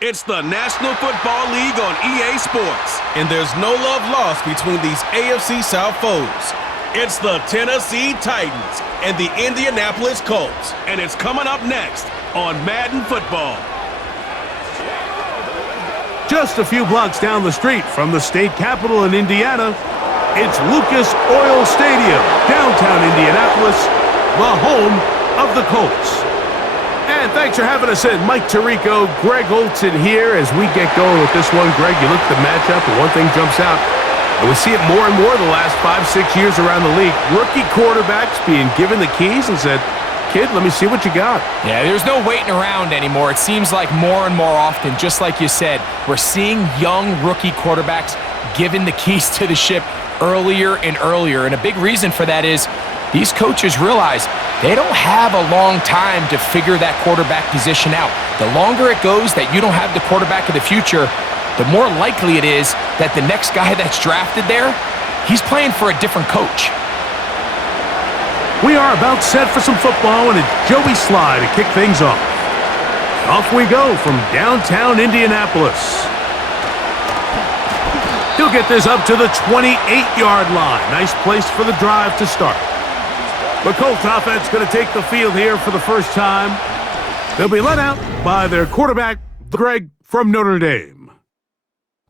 It's the National Football League on EA Sports. And there's no love lost between these AFC South foes. It's the Tennessee Titans and the Indianapolis Colts. And it's coming up next on Madden Football. Just a few blocks down the street from the state capitol in Indiana, it's Lucas Oil Stadium, downtown Indianapolis, the home of the Colts. And thanks for having us in. Mike Tirico, Greg Olson here as we get going with this one. Greg, you look at the matchup and one thing jumps out. And we see it more and more the last 5-6 years around the league. Rookie quarterbacks being given the keys and said, kid, let me see what you got. Yeah, there's no waiting around anymore. It seems like more and more often, just like you said, we're seeing young rookie quarterbacks given the keys to the ship earlier and earlier. And a big reason for that is these coaches realize they don't have a long time to figure that quarterback position out. The longer it goes that you don't have the quarterback of the future, the more likely it is that the next guy that's drafted there, he's playing for a different coach. We are about set for some football and it's Joey Sly to kick things off. Off we go from downtown Indianapolis. He'll get this up to the 28-yard line. Nice place for the drive to start. The Colts offense going to take the field here for the first time. They'll be let out by their quarterback, Greg from Notre Dame.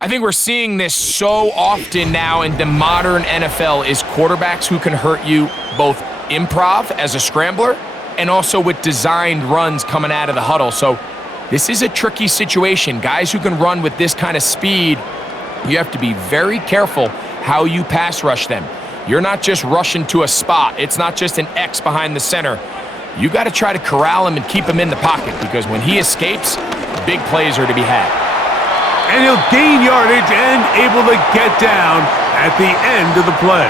I think we're seeing this so often now in the modern NFL is quarterbacks who can hurt you both improv as a scrambler and also with designed runs coming out of the huddle. So this is a tricky situation. Guys who can run with this kind of speed, you have to be very careful how you pass rush them. You're not just rushing to a spot. It's not just an X behind the center. You got to try to corral him and keep him in the pocket because when he escapes, big plays are to be had. And he'll gain yardage and able to get down at the end of the play.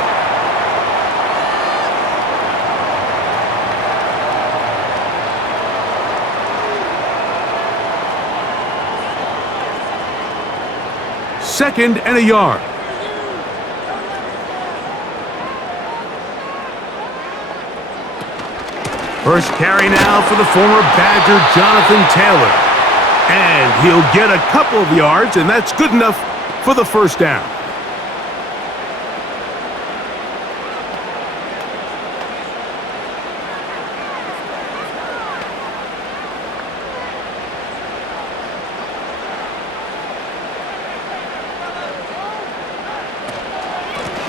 Second and a yard. First carry now for the former Badger, Jonathan Taylor. And he'll get a couple of yards, and that's good enough for the first down.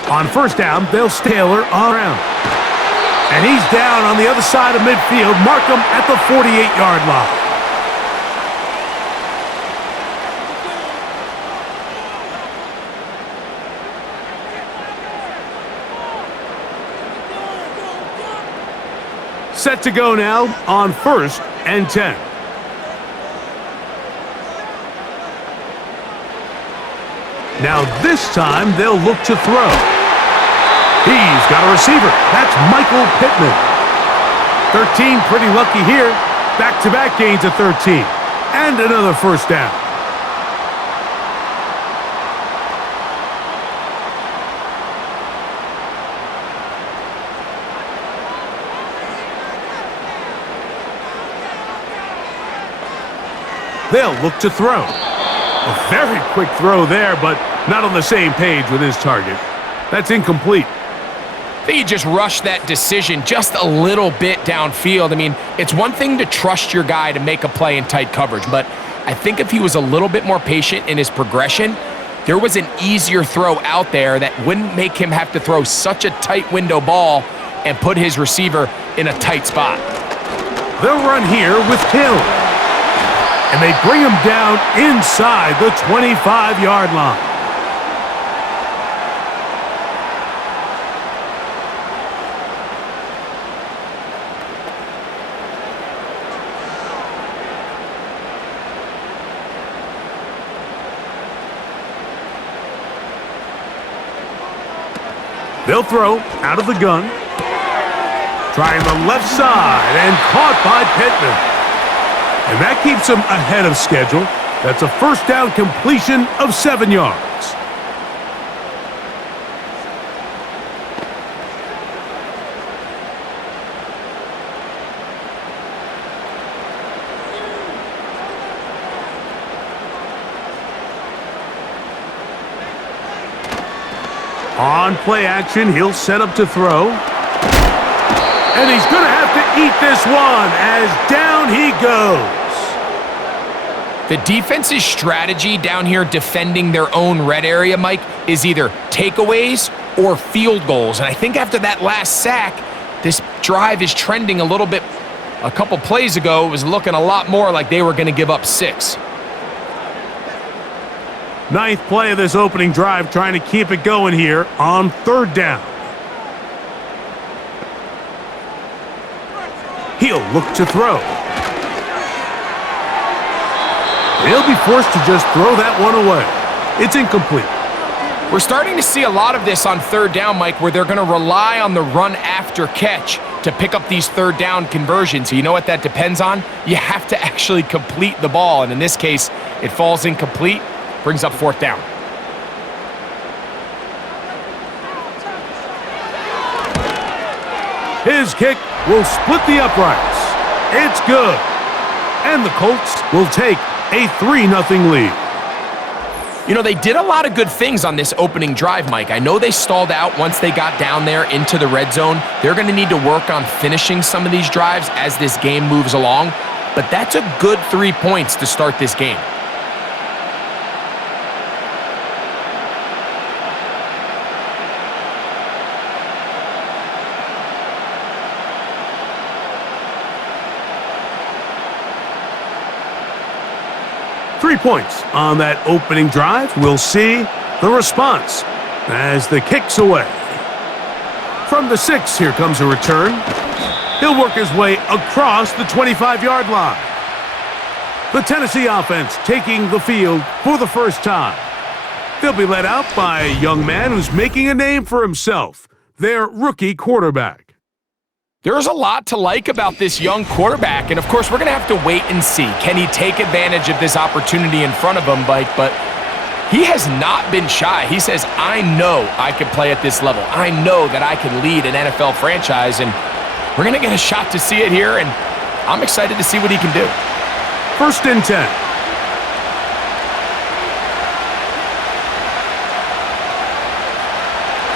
On first down, they'll stay Taylor around. And he's down on the other side of midfield. Mark him at the 48-yard line. Set to go now on 1st and 10. Now this time they'll look to throw. He's got a receiver. That's Michael Pittman. 13 pretty lucky here. Back-to-back gains of 13. And another first down. They'll look to throw. A very quick throw there, but not on the same page with his target. That's incomplete. I think you just rushed that decision just a little bit downfield. I mean, it's one thing to trust your guy to make a play in tight coverage, but I think if he was a little bit more patient in his progression, there was an easier throw out there that wouldn't make him have to throw such a tight window ball and put his receiver in a tight spot. They'll run here with Hill. And they bring him down inside the 25-yard line. They'll throw out of the gun. Trying the left side and caught by Pittman. And that keeps him ahead of schedule. That's a first down completion of 7 yards. On play action, he'll set up to throw. And he's going to have to eat this one as down he goes. The defense's strategy down here defending their own red area, Mike, is either takeaways or field goals. And I think after that last sack, this drive is trending a little bit. A couple plays ago, it was looking a lot more like they were going to give up 6. Ninth play of this opening drive, trying to keep it going here on 3rd down. He'll look to throw. He'll be forced to just throw that one away. It's incomplete. We're starting to see a lot of this on 3rd down, Mike, where they're going to rely on the run after catch to pick up these 3rd down conversions. So you know what that depends on? You have to actually complete the ball, and in this case, it falls incomplete, brings up 4th down. His kick will split the uprights. It's good. And the Colts will take a 3-0 lead. You know, they did a lot of good things on this opening drive, Mike. I know they stalled out once they got down there into the red zone. They're going to need to work on finishing some of these drives as this game moves along. But that's a good 3 points to start this game. Three points on that opening drive. We'll see the response as the kick's away. From the 6, here comes a return. He'll work his way across the 25-yard line. The Tennessee offense taking the field for the first time. They'll be led out by a young man who's making a name for himself, their rookie quarterback. There's a lot to like about this young quarterback, and of course, we're going to have to wait and see. Can he take advantage of this opportunity in front of him, Mike? But he has not been shy. He says, I know I can play at this level. I know that I can lead an NFL franchise, and we're going to get a shot to see it here, and I'm excited to see what he can do. 1st and 10.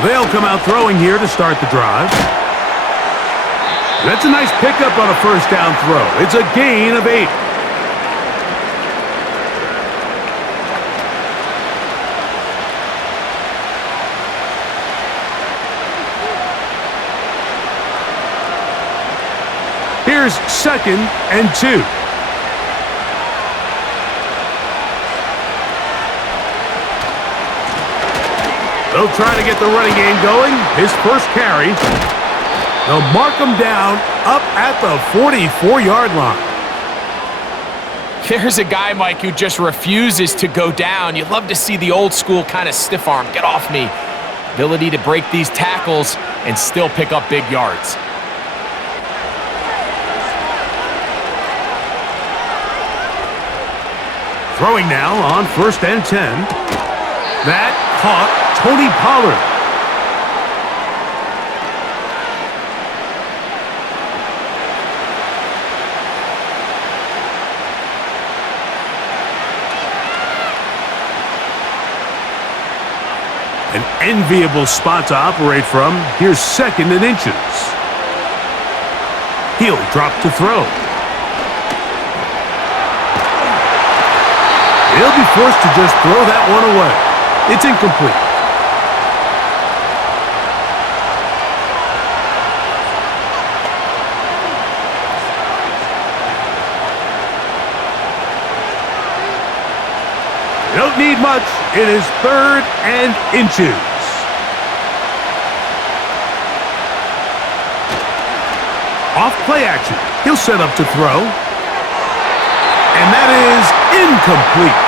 They'll come out throwing here to start the drive. That's a nice pickup on a 1st down throw. It's a gain of 8. Here's 2nd and 2. They'll try to get the running game going. His first carry. They'll mark him down up at the 44-yard line. There's a guy, Mike, who just refuses to go down. You love to see the old school kind of stiff arm, get off me. Ability to break these tackles and still pick up big yards. Throwing now on 1st and 10. That caught Tony Pollard. An enviable spot to operate from. Here's 2nd and inches. He'll drop to throw. He'll be forced to just throw that one away. It's incomplete. Don't need much. It is 3rd and inches. Off play action. He'll set up to throw. And that is incomplete.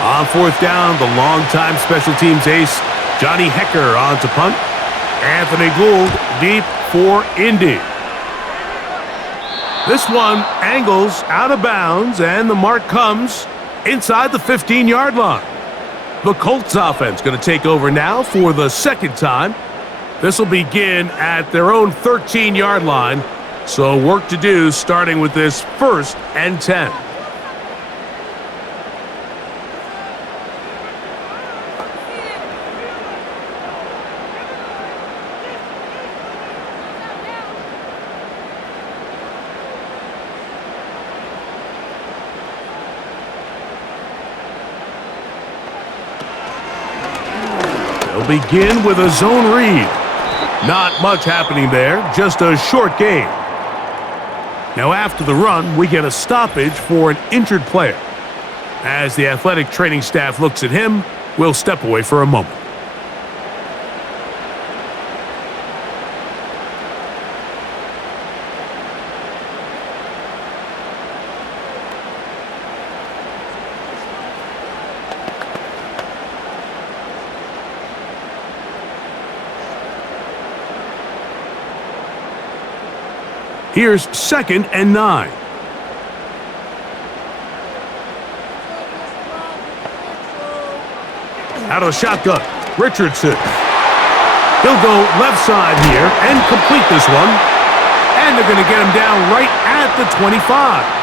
On 4th down, the longtime special teams ace, Johnny Hecker on to punt. Anthony Gould deep for Indy. This one angles out of bounds, and the mark comes inside the 15-yard line. The Colts offense going to take over now for the 2nd time. This will begin at their own 13-yard line. So work to do starting with this 1st and 10. They'll begin with a zone read. Not much happening there, just a short gain. Now after the run, we get a stoppage for an injured player. As the athletic training staff looks at him, we'll step away for a moment. Here's 2nd and 9. Out of shotgun, Richardson. He'll go left side here and complete this one. And they're going to get him down right at the 25.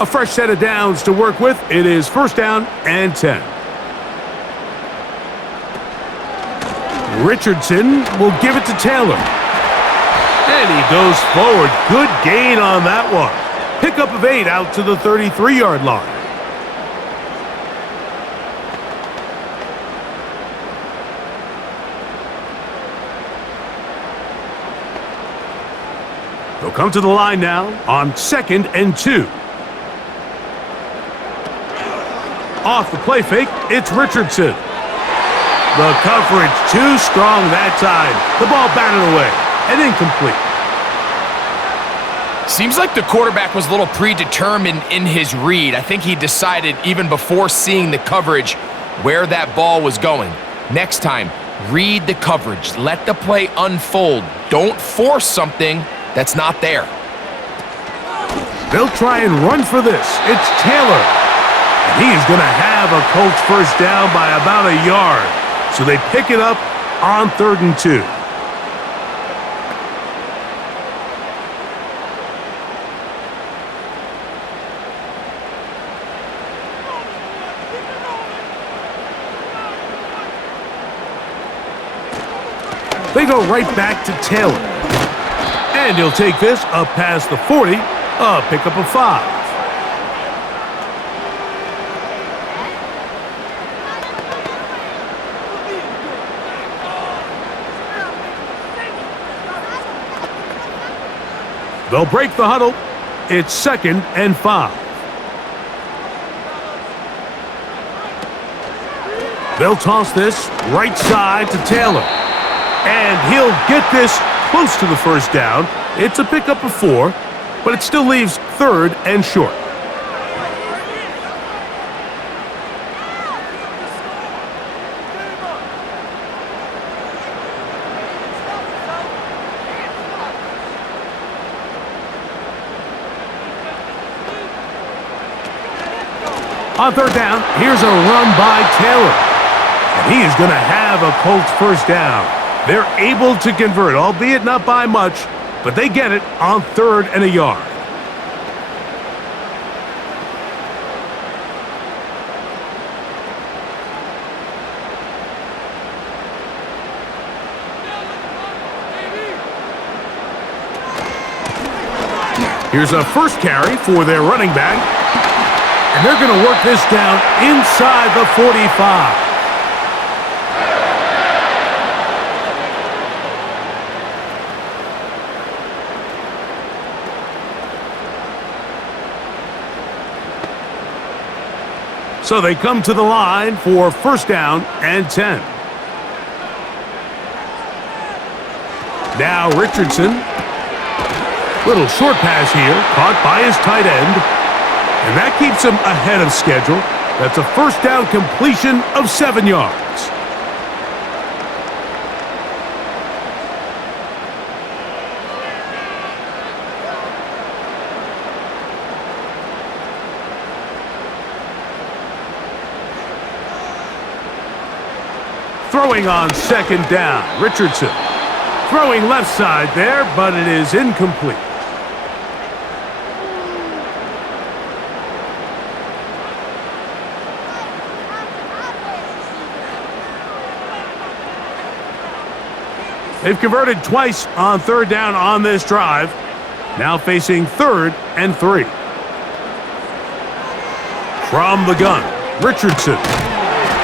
A fresh set of downs to work with. It is 1st down and 10. Richardson will give it to Taylor. And he goes forward. Good gain on that one. Pickup of 8 out to the 33-yard line. They'll come to the line now on 2nd and 2. Off the play fake, it's Richardson. The coverage too strong that time. The ball batted away and incomplete. Seems like the quarterback was a little predetermined in his read. I think he decided even before seeing the coverage where that ball was going. Next time, read the coverage. Let the play unfold. Don't force something that's not there. They'll try and run for this. It's Taylor. And he is going to have a Colts 1st down by about a yard. So they pick it up on 3rd and 2. They go right back to Taylor. And he'll take this up past the 40, a pickup of 5. They'll break the huddle. It's 2nd and 5. They'll toss this right side to Taylor. And he'll get this close to the 1st down. It's a pickup of 4, but it still leaves 3rd and short. On 3rd down, here's a run by Taylor. And he is going to have a Colts 1st down. They're able to convert, albeit not by much, but they get it on 3rd and a yard. Here's a first carry for their running back. And they're going to work this down inside the 45. So they come to the line for 1st down and 10. Now Richardson. Little short pass here, caught by his tight end. And that keeps him ahead of schedule. That's a 1st down completion of 7 yards. Throwing on second down, Richardson. Throwing left side there, but it is incomplete. They've converted twice on third down on this drive. Now facing 3rd and 3. From the gun, Richardson.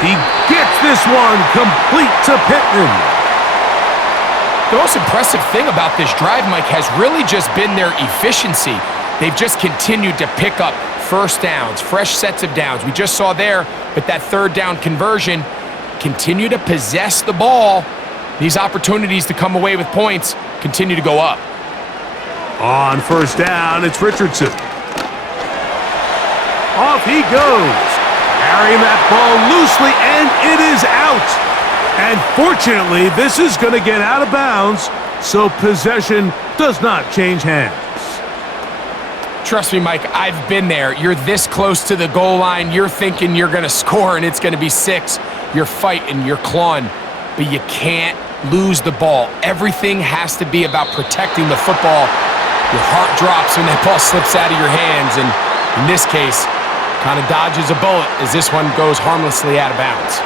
He gets this one complete to Pittman. The most impressive thing about this drive, Mike, has really just been their efficiency. They've just continued to pick up first downs, fresh sets of downs. We just saw there with that third down conversion, continue to possess the ball. These opportunities to come away with points continue to go up. On first down, it's Richardson. Off he goes. Carrying that ball loosely, and it is out. And fortunately, this is going to get out of bounds, so possession does not change hands. Trust me, Mike, I've been there. You're this close to the goal line. You're thinking you're going to score, and it's going to be 6. You're fighting, you're clawing, but you can't lose the ball. Everything has to be about protecting the football. Your heart drops when that ball slips out of your hands, and in this case, kind of dodges a bullet as this one goes harmlessly out of bounds.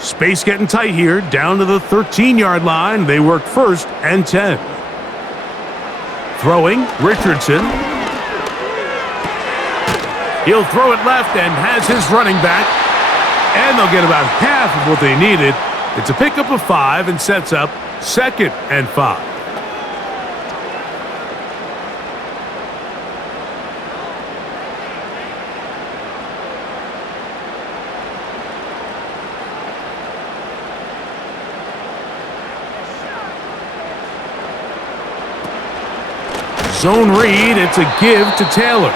Space getting tight here, down to the 13-yard line. They work 1st and 10. Throwing, Richardson. He'll throw it left and has his running back. And they'll get about half of what they needed. It's a pickup of 5 and sets up 2nd and 5. Zone read, it's a give to Taylor.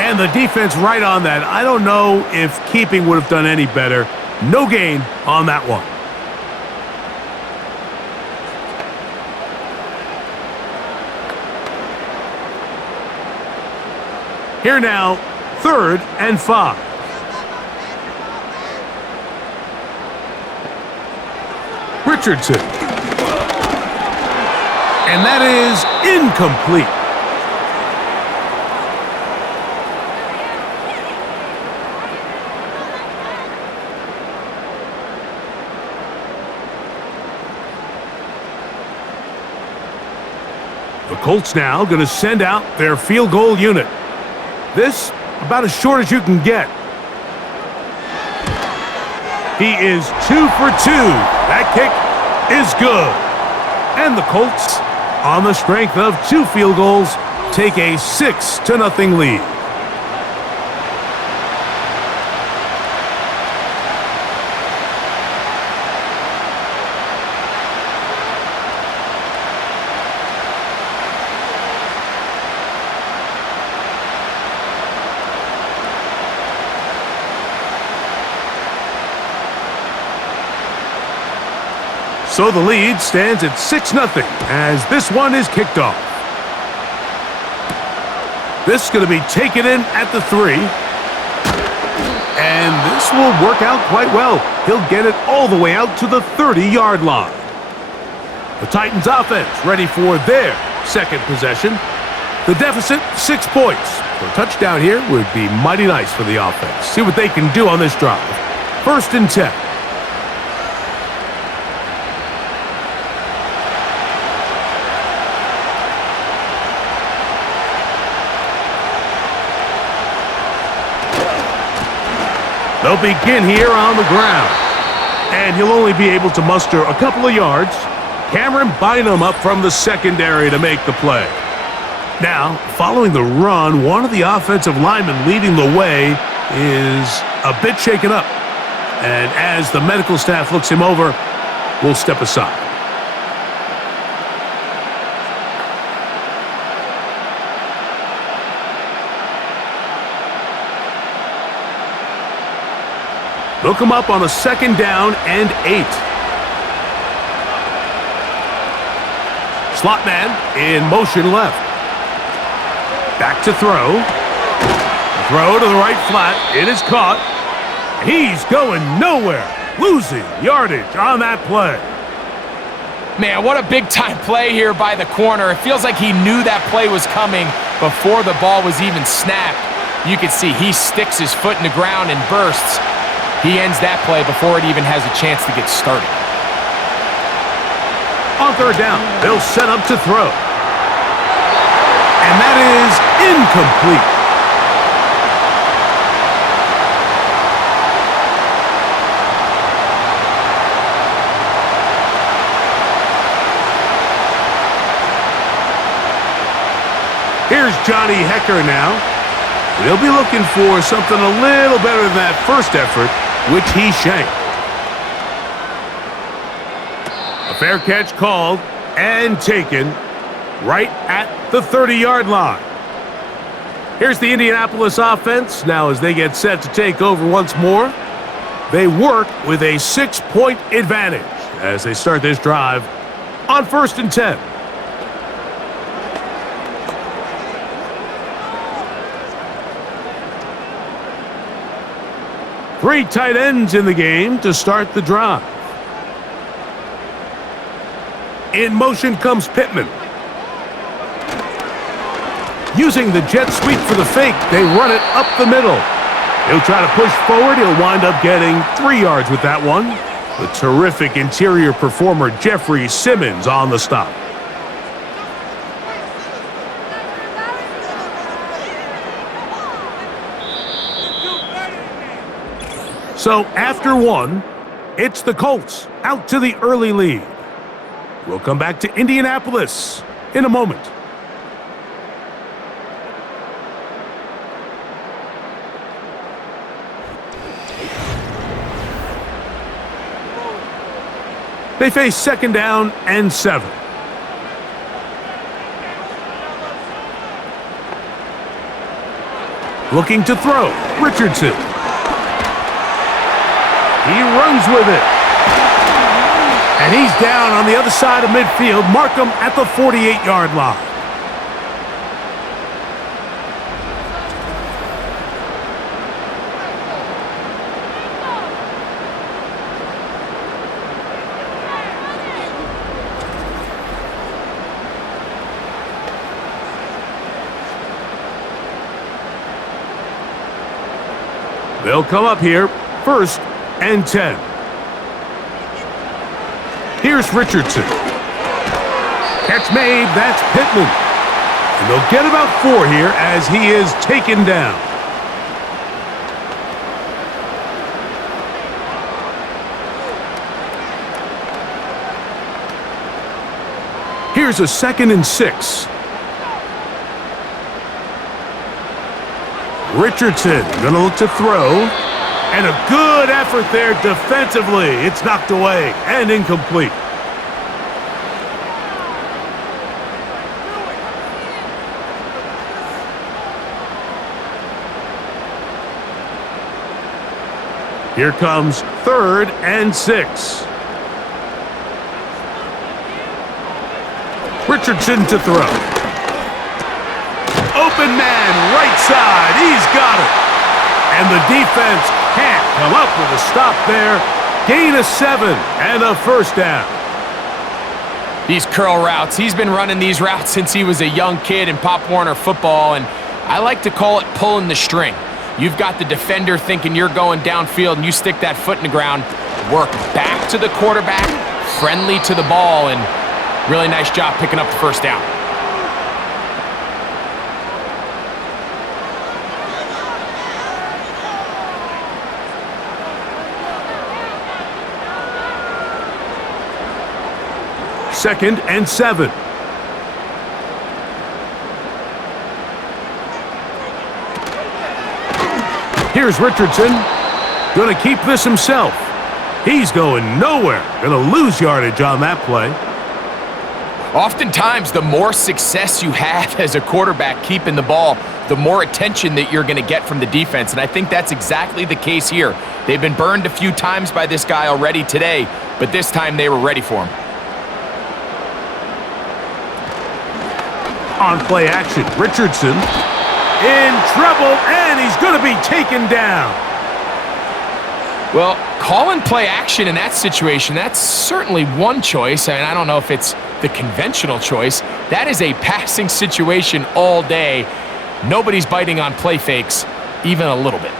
And the defense right on that. I don't know if keeping would have done any better. No gain on that one. Here now, 3rd and 5. Richardson. And that is incomplete. The Colts now going to send out their field goal unit. This about as short as you can get. He is 2 for 2. That kick is good. And the Colts, on the strength of 2 field goals, take a 6-0 lead. So the lead stands at 6-0 as this one is kicked off. This is going to be taken in at the 3. And this will work out quite well. He'll get it all the way out to the 30-yard line. The Titans offense ready for their 2nd possession. The deficit, 6 points. For a touchdown here would be mighty nice for the offense. See what they can do on this drive. 1st and 10. They'll begin here on the ground. And he'll only be able to muster a couple of yards. Cameron Bynum up from the secondary to make the play. Now, following the run, one of the offensive linemen leading the way is a bit shaken up. And as the medical staff looks him over, we'll step aside. They'll come up on a 2nd down and 8. Slot man in motion left. Back to throw. Throw to the right flat. It is caught. He's going nowhere. Losing yardage on that play. Man, what a big-time play here by the corner. It feels like he knew that play was coming before the ball was even snapped. You can see he sticks his foot in the ground and bursts. He ends that play before it even has a chance to get started. On third down, they'll set up to throw. And that is incomplete. Here's Johnny Hecker now. They'll be looking for something a little better than that first effort, which he shanked. A fair catch called and taken right at the 30-yard line. Here's the Indianapolis offense. Now as they get set to take over once more, they work with a 6-point advantage as they start this drive on 1st and 10. Three tight ends in the game to start the drive. In motion comes Pittman. Using the jet sweep for the fake, they run it up the middle. He'll try to push forward. He'll wind up getting 3 yards with that one. The terrific interior performer Jeffrey Simmons on the stop. So after one, it's the Colts out to the early lead. We'll come back to Indianapolis in a moment. They face 2nd down and 7. Looking to throw, Richardson. He runs with it. And he's down on the other side of midfield. Mark him at the 48-yard line. They'll come up here, 1st and 10. Here's Richardson. Catch made, that's Pittman. And they'll get about 4 here as he is taken down. Here's a 2nd and 6. Richardson gonna look to throw. And a good effort there defensively. It's knocked away and incomplete. Here comes 3rd and 6. Richardson to throw. Open man, right side. He's got it. And the defense can't come up with a stop there. Gain of 7 and a 1st down. These curl routes, he's been running these routes since he was a young kid in Pop Warner football, and I like to call it pulling the string. You've got the defender thinking you're going downfield, and you stick that foot in the ground, work back to the quarterback, friendly to the ball, and really nice job picking up the 1st down. Second and 7. Here's Richardson. Going to keep this himself. He's going nowhere. Going to lose yardage on that play. Oftentimes, the more success you have as a quarterback keeping the ball, the more attention that you're going to get from the defense. And I think that's exactly the case here. They've been burned a few times by this guy already today, but this time they were ready for him. On play action, Richardson in trouble, and he's going to be taken down. Well, calling play action in that situation, that's certainly one choice. I mean, I don't know if it's the conventional choice. That is a passing situation all day. Nobody's biting on play fakes, even a little bit.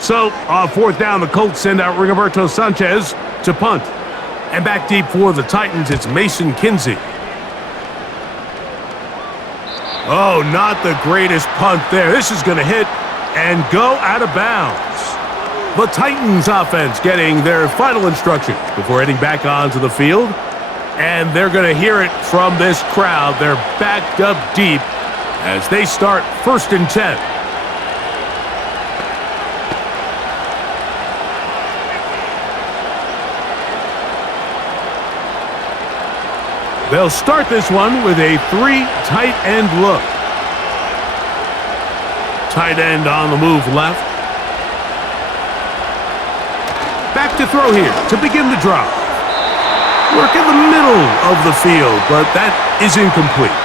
So, on fourth down, the Colts send out Rigoberto Sanchez to punt. And back deep for the Titans, it's Mason Kinsey. Oh, not the greatest punt there. This is going to hit and go out of bounds. The Titans offense getting their final instructions before heading back onto the field. And they're going to hear it from this crowd. They're backed up deep as they start 1st and 10. They'll start this one with a 3 tight end look. Tight end on the move left. Back to throw here to begin the drop. Work in the middle of the field, but that is incomplete.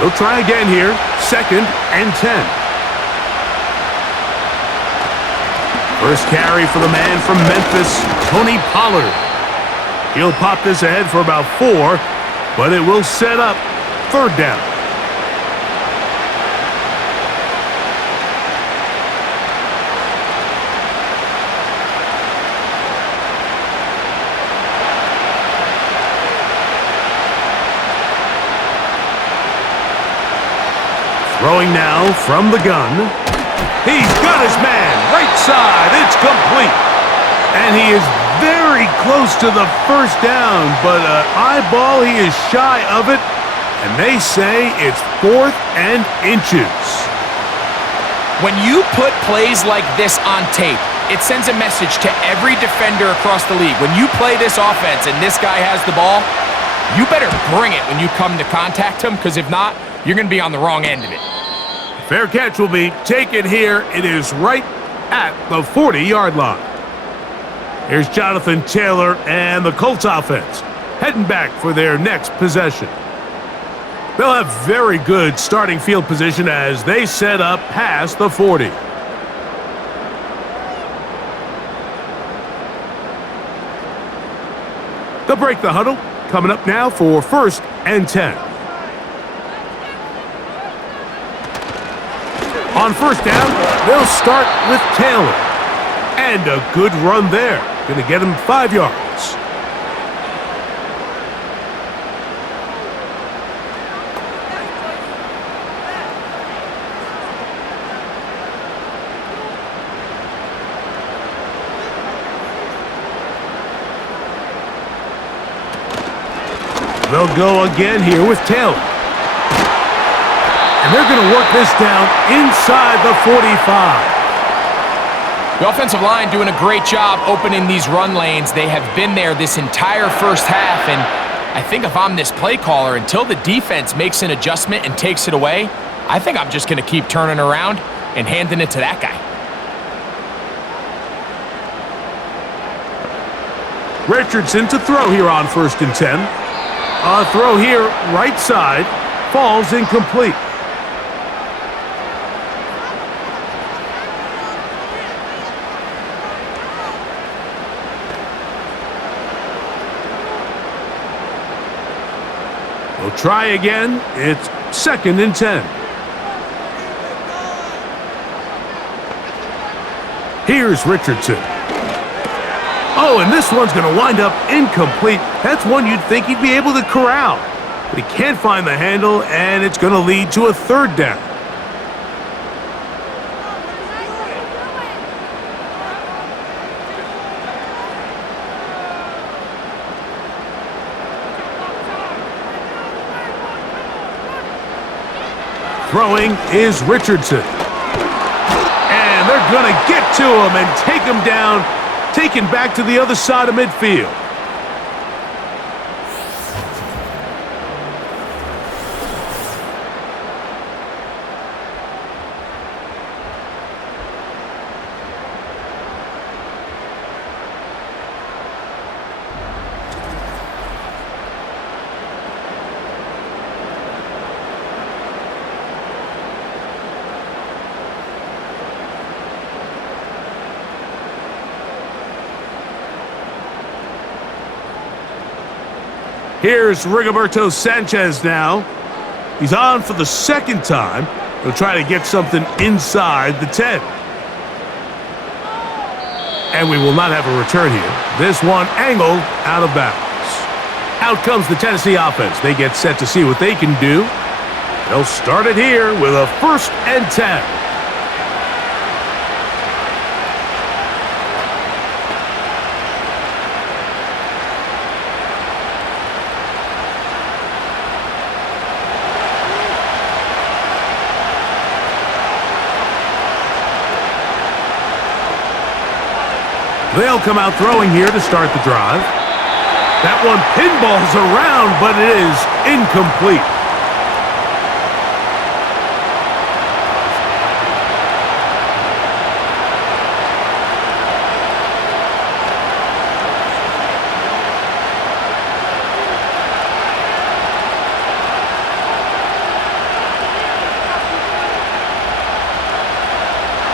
They'll try again here, 2nd and 10. First carry for the man from Memphis, Tony Pollard. He'll pop this ahead for about 4, but it will set up 3rd down. Throwing now from the gun. He's got his man, right side, it's complete. And he is very close to the 1st down, but eyeball, he is shy of it. And they say it's 4th and inches. When you put plays like this on tape, it sends a message to every defender across the league. When you play this offense and this guy has the ball, you better bring it when you come to contact him, because if not, you're going to be on the wrong end of it. Fair catch will be taken here. It is right at the 40-yard line. Here's Jonathan Taylor and the Colts offense heading back for their next possession. They'll have very good starting field position as they set up past the 40. They'll break the huddle. Coming up now for 1st and 10. On 1st down, they'll start with Taylor. And a good run there. Going to get him 5 yards. They'll go again here with Taylor. And they're going to work this down inside the 45. The offensive line doing a great job opening these run lanes. They have been there this entire 1st half, and I think if I'm this play caller, until the defense makes an adjustment and takes it away, I think I'm just going to keep turning around and handing it to that guy. Richardson to throw here on 1st and 10. A throw here, right side, falls incomplete. We'll try again. It's 2nd and 10. Here's Richardson. Oh, and this one's going to wind up incomplete. That's one you'd think he'd be able to corral. But he can't find the handle, and it's going to lead to a 3rd down. Throwing is Richardson. And they're going to get to him and take him down, taken back to the other side of midfield. Here's Rigoberto Sanchez now. He's on for the second time. He'll try to get something inside the 10. And we will not have a return here. This one angled out of bounds. Out comes the Tennessee offense. They get set to see what they can do. They'll start it here with a 1st and 10. They'll come out throwing here to start the drive. That one pinballs around, but it is incomplete.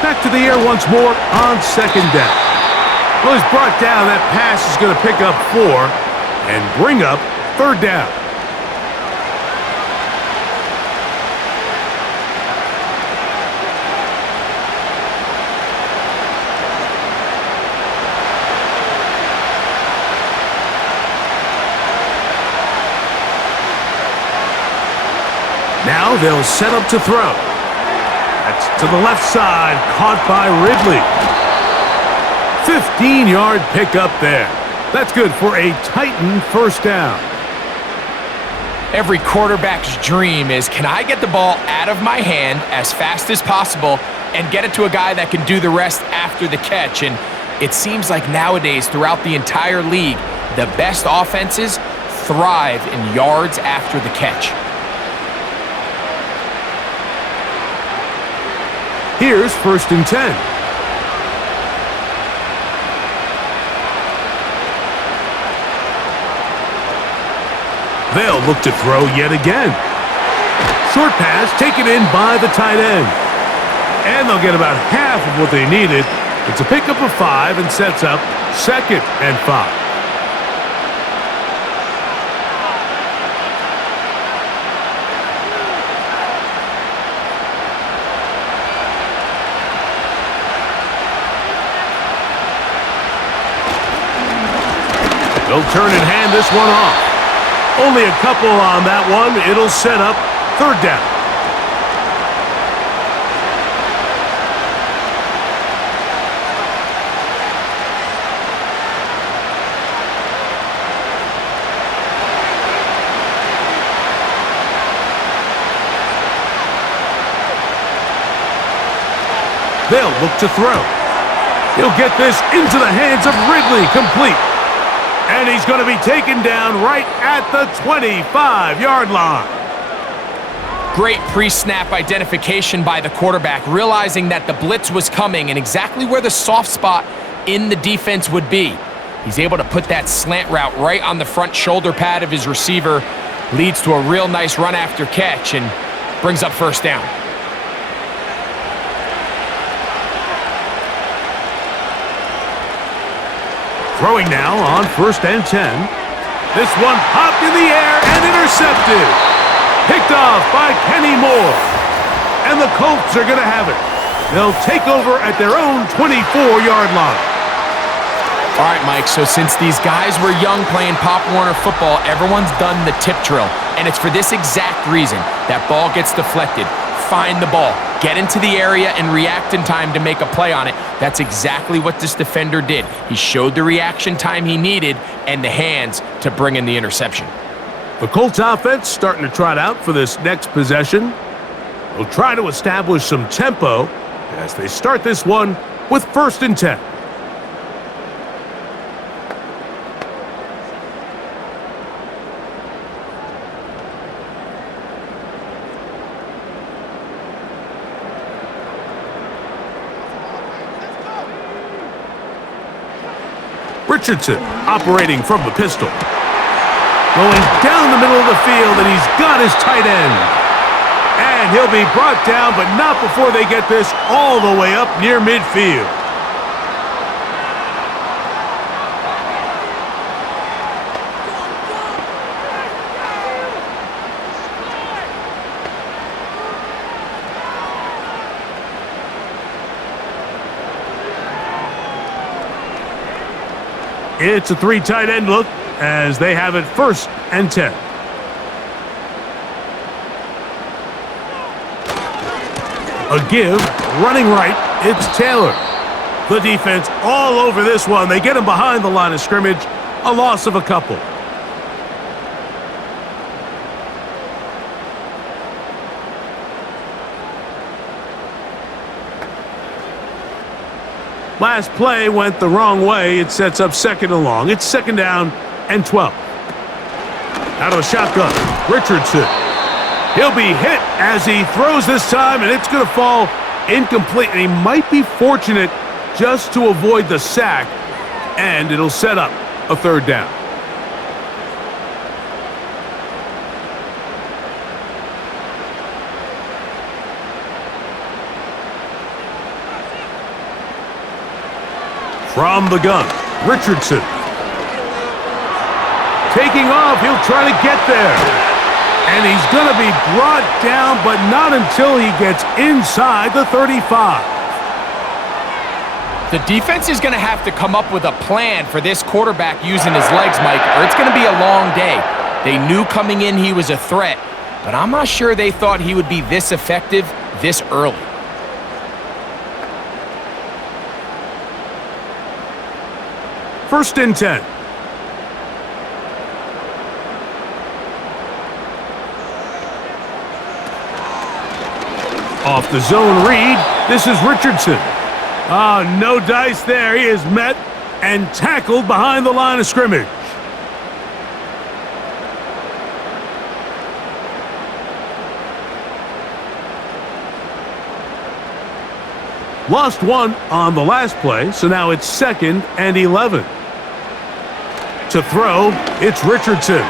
Back to the air once more on 2nd down. Well, he's brought down. That pass is going to pick up 4 and bring up 3rd down. Now they'll set up to throw. That's to the left side, caught by Ridley. 15-yard pickup there. That's good for a Titan 1st down. Every quarterback's dream is, can I get the ball out of my hand as fast as possible and get it to a guy that can do the rest after the catch? And it seems like nowadays, throughout the entire league, the best offenses thrive in yards after the catch. Here's 1st and 10. They'll look to throw yet again. Short pass taken in by the tight end. And they'll get about half of what they needed. It's a pickup of 5 and sets up 2nd and 5. They'll turn and hand this one off. Only a couple on that one. It'll set up 3rd down. They'll look to throw. He'll get this into the hands of Ridley, complete. And he's going to be taken down right at the 25-yard line. Great pre-snap identification by the quarterback, realizing that the blitz was coming and exactly where the soft spot in the defense would be. He's able to put that slant route right on the front shoulder pad of his receiver, leads to a real nice run after catch, and brings up 1st down. Throwing now on 1st and 10. This one popped in the air and intercepted. Picked off by Kenny Moore. And the Colts are going to have it. They'll take over at their own 24-yard line. All right, Mike, so since these guys were young playing Pop Warner football, everyone's done the tip drill. And it's for this exact reason. That ball gets deflected. Find the ball, get into the area, and react in time to make a play on it. That's exactly what this defender did. He showed the reaction time he needed and the hands to bring in the interception. The Colts offense starting to trot out for this next possession. They'll try to establish some tempo as they start this one with 1st and 10. Richardson operating from the pistol. Going down the middle of the field, and he's got his tight end. And he'll be brought down, but not before they get this all the way up near midfield. It's a 3 tight end look as they have it 1st and 10. A give, running right, it's Taylor. The defense all over this one. They get him behind the line of scrimmage, a loss of a couple. Last play went the wrong way. It sets up 2nd and long. It's 2nd down and 12. Out of a shotgun, Richardson. He'll be hit as he throws this time, and it's going to fall incomplete. And he might be fortunate just to avoid the sack, and it'll set up a 3rd down. From the gun, Richardson. Taking off, he'll try to get there. And he's going to be brought down, but not until he gets inside the 35. The defense is going to have to come up with a plan for this quarterback using his legs, Mike, or it's going to be a long day. They knew coming in he was a threat, but I'm not sure they thought he would be this effective this early. First and 10. Off the zone read, this is Richardson. No dice there. He is met and tackled behind the line of scrimmage. Lost one on the last play, so now it's 2nd and 11. To throw, it's Richardson.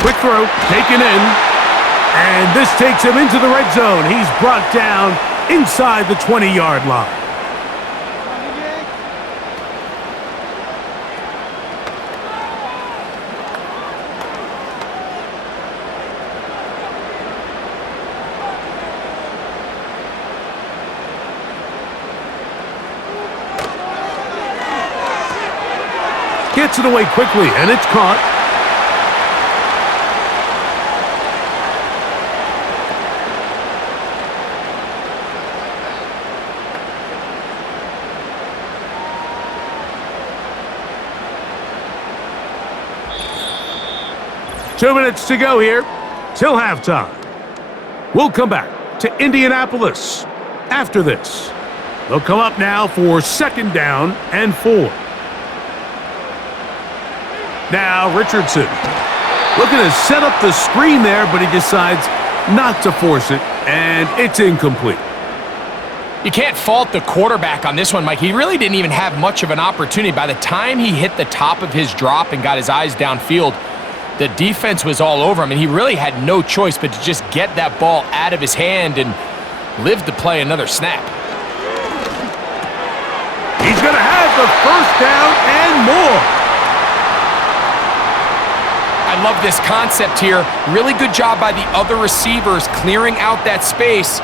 Quick throw, taken in, and this takes him into the red zone. He's brought down inside the 20-yard line. Gets it away quickly, and it's caught. Two minutes to go here till halftime. We'll come back to Indianapolis after this. They'll come up now for 2nd down and 4. Now Richardson looking to set up the screen there, but he decides not to force it, and it's incomplete. You can't fault the quarterback on this one, Mike. He really didn't even have much of an opportunity. By the time he hit the top of his drop and got his eyes downfield, the defense was all over him, and he really had no choice but to just get that ball out of his hand and live to play another snap. He's going to have the 1st down and more. I love this concept here. Really good job by the other receivers clearing out that space.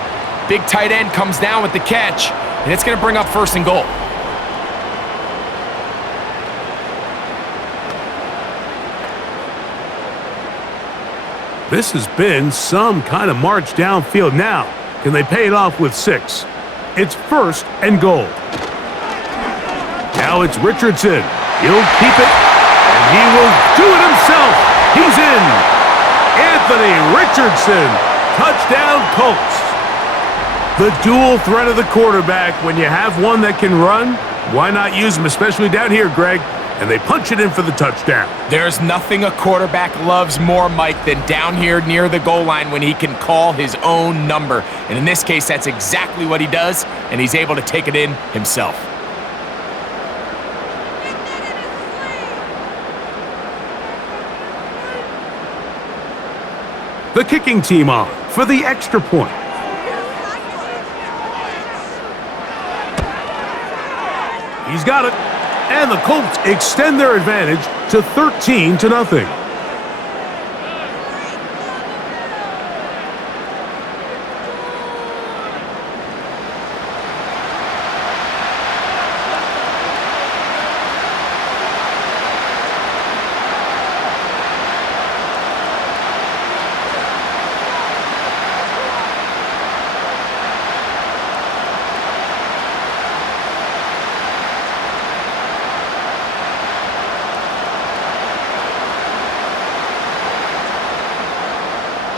Big tight end comes down with the catch, and it's going to bring up 1st and goal. This has been some kind of march downfield. Now, can they pay it off with 6? It's 1st and goal. Now it's Richardson. He'll keep it, and he will do it himself. He's in. Anthony Richardson, touchdown Colts. The dual threat of the quarterback. When you have one that can run, why not use him, especially down here, Greg? And they punch it in for the touchdown. There's nothing a quarterback loves more, Mike, than down here near the goal line when he can call his own number. And in this case, that's exactly what he does, and he's able to take it in himself. The kicking team on for the extra point. He's got it. And the Colts extend their advantage to 13-0.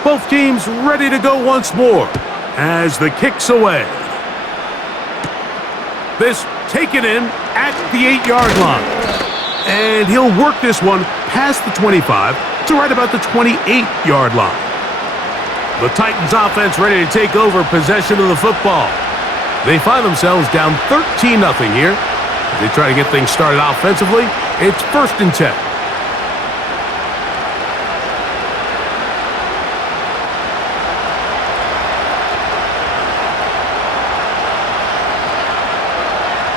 Both teams ready to go once more as the kick's away. This taken in at the 8-yard line. And he'll work this one past the 25 to right about the 28-yard line. The Titans offense ready to take over possession of the football. They find themselves down 13-0 here. As they try to get things started offensively, it's 1st and 10.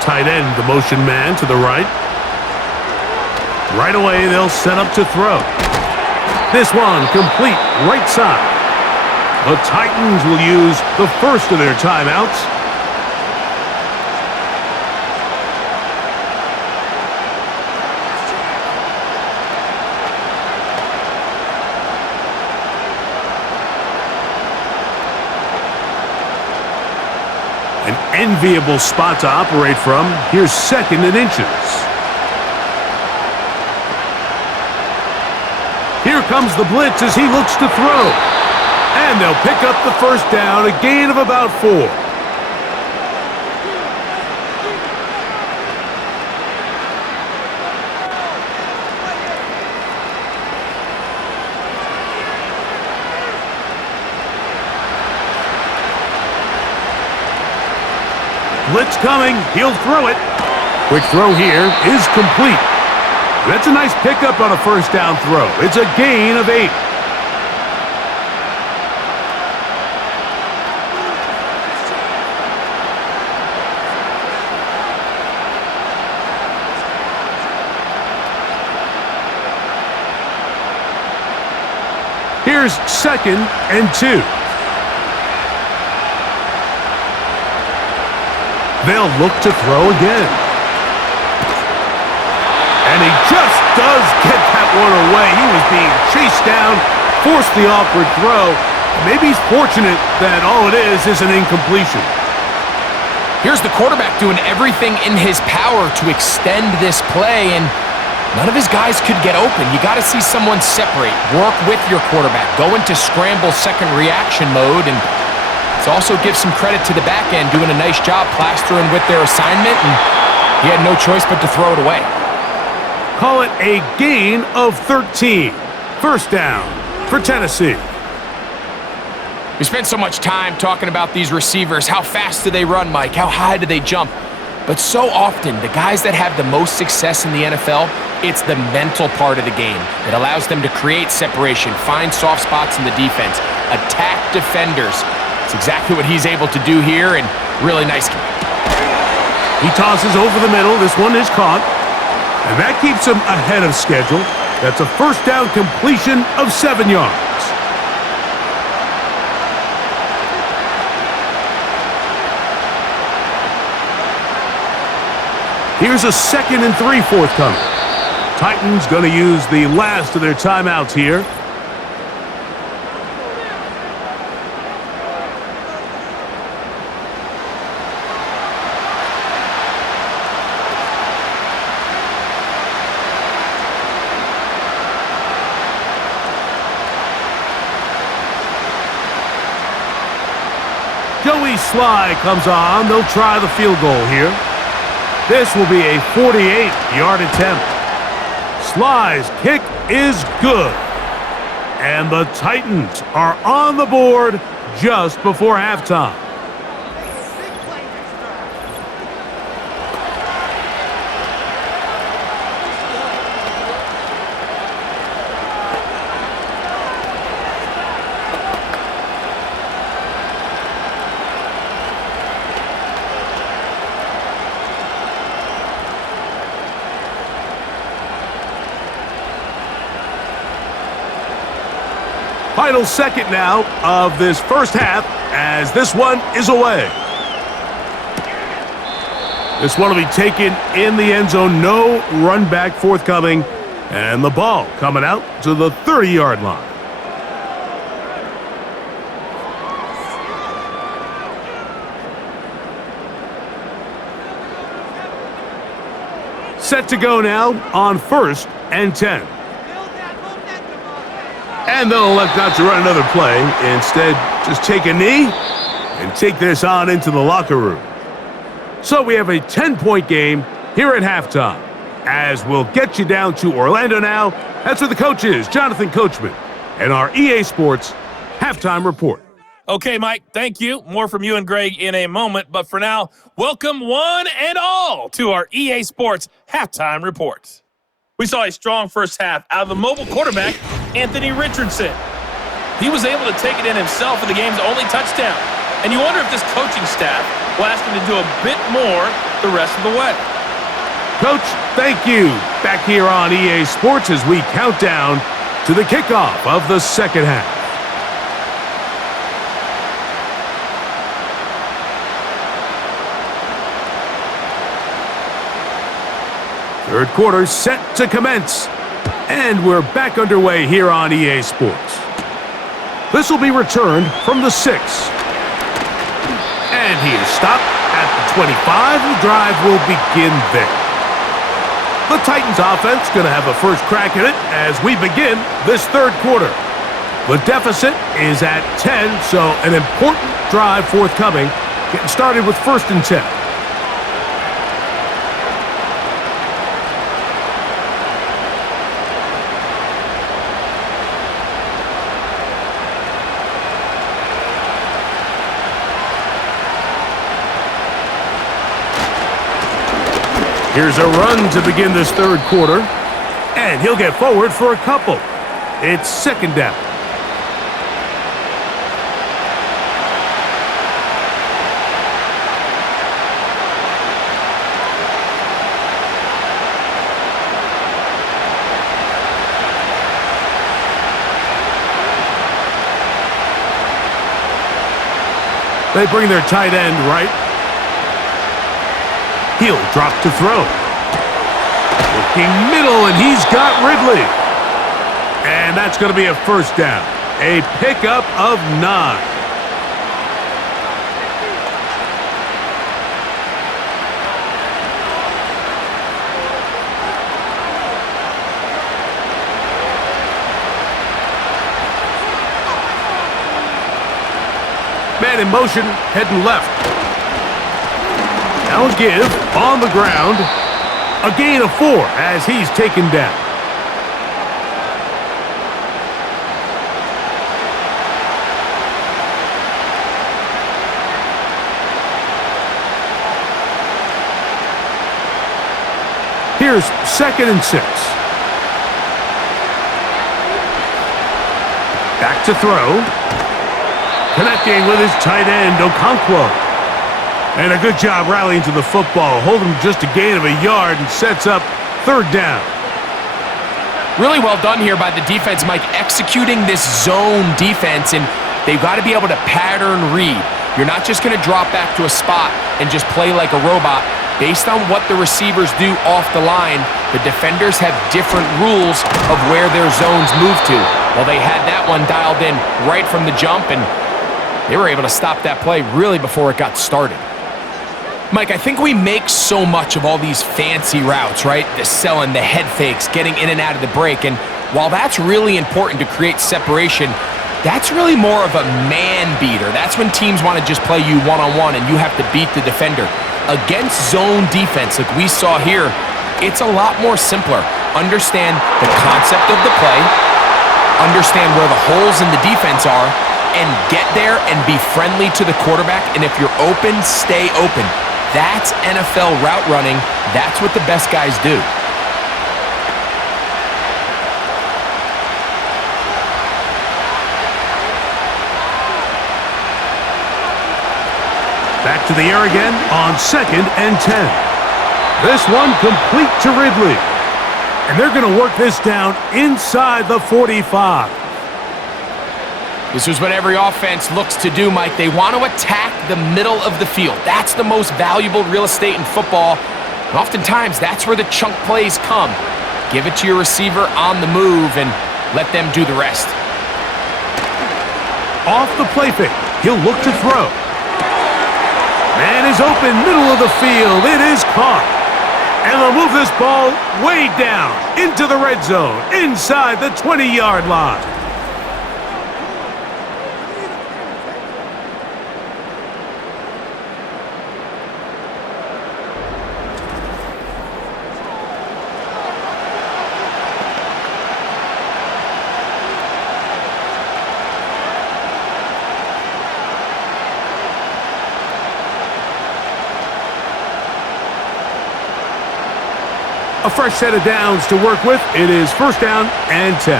Tight end, the motion man to the right. Right away, they'll set up to throw. This one complete right side. The Titans will use the first of their timeouts. An enviable spot to operate from. Here's 2nd and inches. Here comes the blitz as he looks to throw. And they'll pick up the first down, a gain of about 4. Blitz coming. He'll throw it. Quick throw here is complete. That's a nice pickup on a first down throw. It's a gain of 8. Here's 2nd and 2. They'll look to throw again. And he just does get that one away. He was being chased down, forced the awkward throw. Maybe he's fortunate that all it is an incompletion. Here's the quarterback doing everything in his power to extend this play, and none of his guys could get open. You got to see someone separate, work with your quarterback, go into scramble second reaction mode, and it also gives some credit to the back end doing a nice job plastering with their assignment, and he had no choice but to throw it away. Call it a gain of 13. First down for Tennessee. We spent so much time talking about these receivers. How fast do they run, Mike? How high do they jump? But so often, the guys that have the most success in the NFL, it's the mental part of the game that allows them to create separation, find soft spots in the defense, attack defenders. It's exactly what he's able to do here, and really nice. He tosses over the middle. This one is caught. And that keeps him ahead of schedule. That's a first down completion of 7 yards. Here's a 2nd and 3 forthcoming. Titans going to use the last of their timeouts here. Joey Sly comes on. They'll try the field goal here. This will be a 48-yard attempt. Sly's kick is good. And the Titans are on the board just before halftime. Final second now of this first half as this one is away. This one will be taken in the end zone. No run back forthcoming. And the ball coming out to the 30-yard line. Set to go now on 1st and 10. And they'll elect not to run another play. Instead, just take a knee and take this on into the locker room. So we have a 10-point game here at halftime. As we'll get you down to Orlando now, that's where the coach is, Jonathan Coachman, and our EA Sports Halftime Report. Okay, Mike, thank you. More from you and Greg in a moment. But for now, welcome one and all to our EA Sports Halftime Report. We saw a strong first half out of the mobile quarterback, Anthony Richardson. He was able to take it in himself for the game's only touchdown. And you wonder if this coaching staff will ask him to do a bit more the rest of the way. Coach, thank you. Back here on EA Sports as we count down to the kickoff of the second half. Third quarter set to commence. And we're back underway here on EA Sports. This will be returned from the 6. And he is stopped at the 25. The drive will begin there. The Titans offense going to have a first crack at it as we begin this third quarter. The deficit is at 10, so an important drive forthcoming. Getting started with 1st and 10. Here's a run to begin this third quarter, and he'll get forward for a couple. It's 2nd down. They bring their tight end right. He'll drop to throw. Looking middle, and he's got Ridley. And that's going to be a first down. A pickup of 9. Man in motion, heading left. Now a give on the ground. A gain of 4 as he's taken down. Here's 2nd and 6. Back to throw. Connecting with his tight end, Okonkwo. And a good job rallying to the football. Holding just a gain of a yard and sets up 3rd down. Really well done here by the defense, Mike, executing this zone defense, and they've got to be able to pattern read. You're not just going to drop back to a spot and just play like a robot. Based on what the receivers do off the line, the defenders have different rules of where their zones move to. Well, they had that one dialed in right from the jump, and they were able to stop that play really before it got started. Mike, I think we make so much of all these fancy routes, right? The selling, the head fakes, getting in and out of the break. And while that's really important to create separation, that's really more of a man beater. That's when teams want to just play you one-on-one and you have to beat the defender. Against zone defense, like we saw here, it's a lot more simpler. Understand the concept of the play, understand where the holes in the defense are, and get there and be friendly to the quarterback. And if you're open, stay open. That's NFL route running. That's what the best guys do. Back to the air again on 2nd and 10. This one complete to Ridley. And they're going to work this down inside the 45. This is what every offense looks to do, Mike. They want to attack the middle of the field. That's the most valuable real estate in football. And oftentimes, that's where the chunk plays come. Give it to your receiver on the move and let them do the rest. Off the play fake, he'll look to throw. Man is open, middle of the field. It is caught. And they'll move this ball way down into the red zone, inside the 20-yard line. A fresh set of downs to work with. It is first down and 10.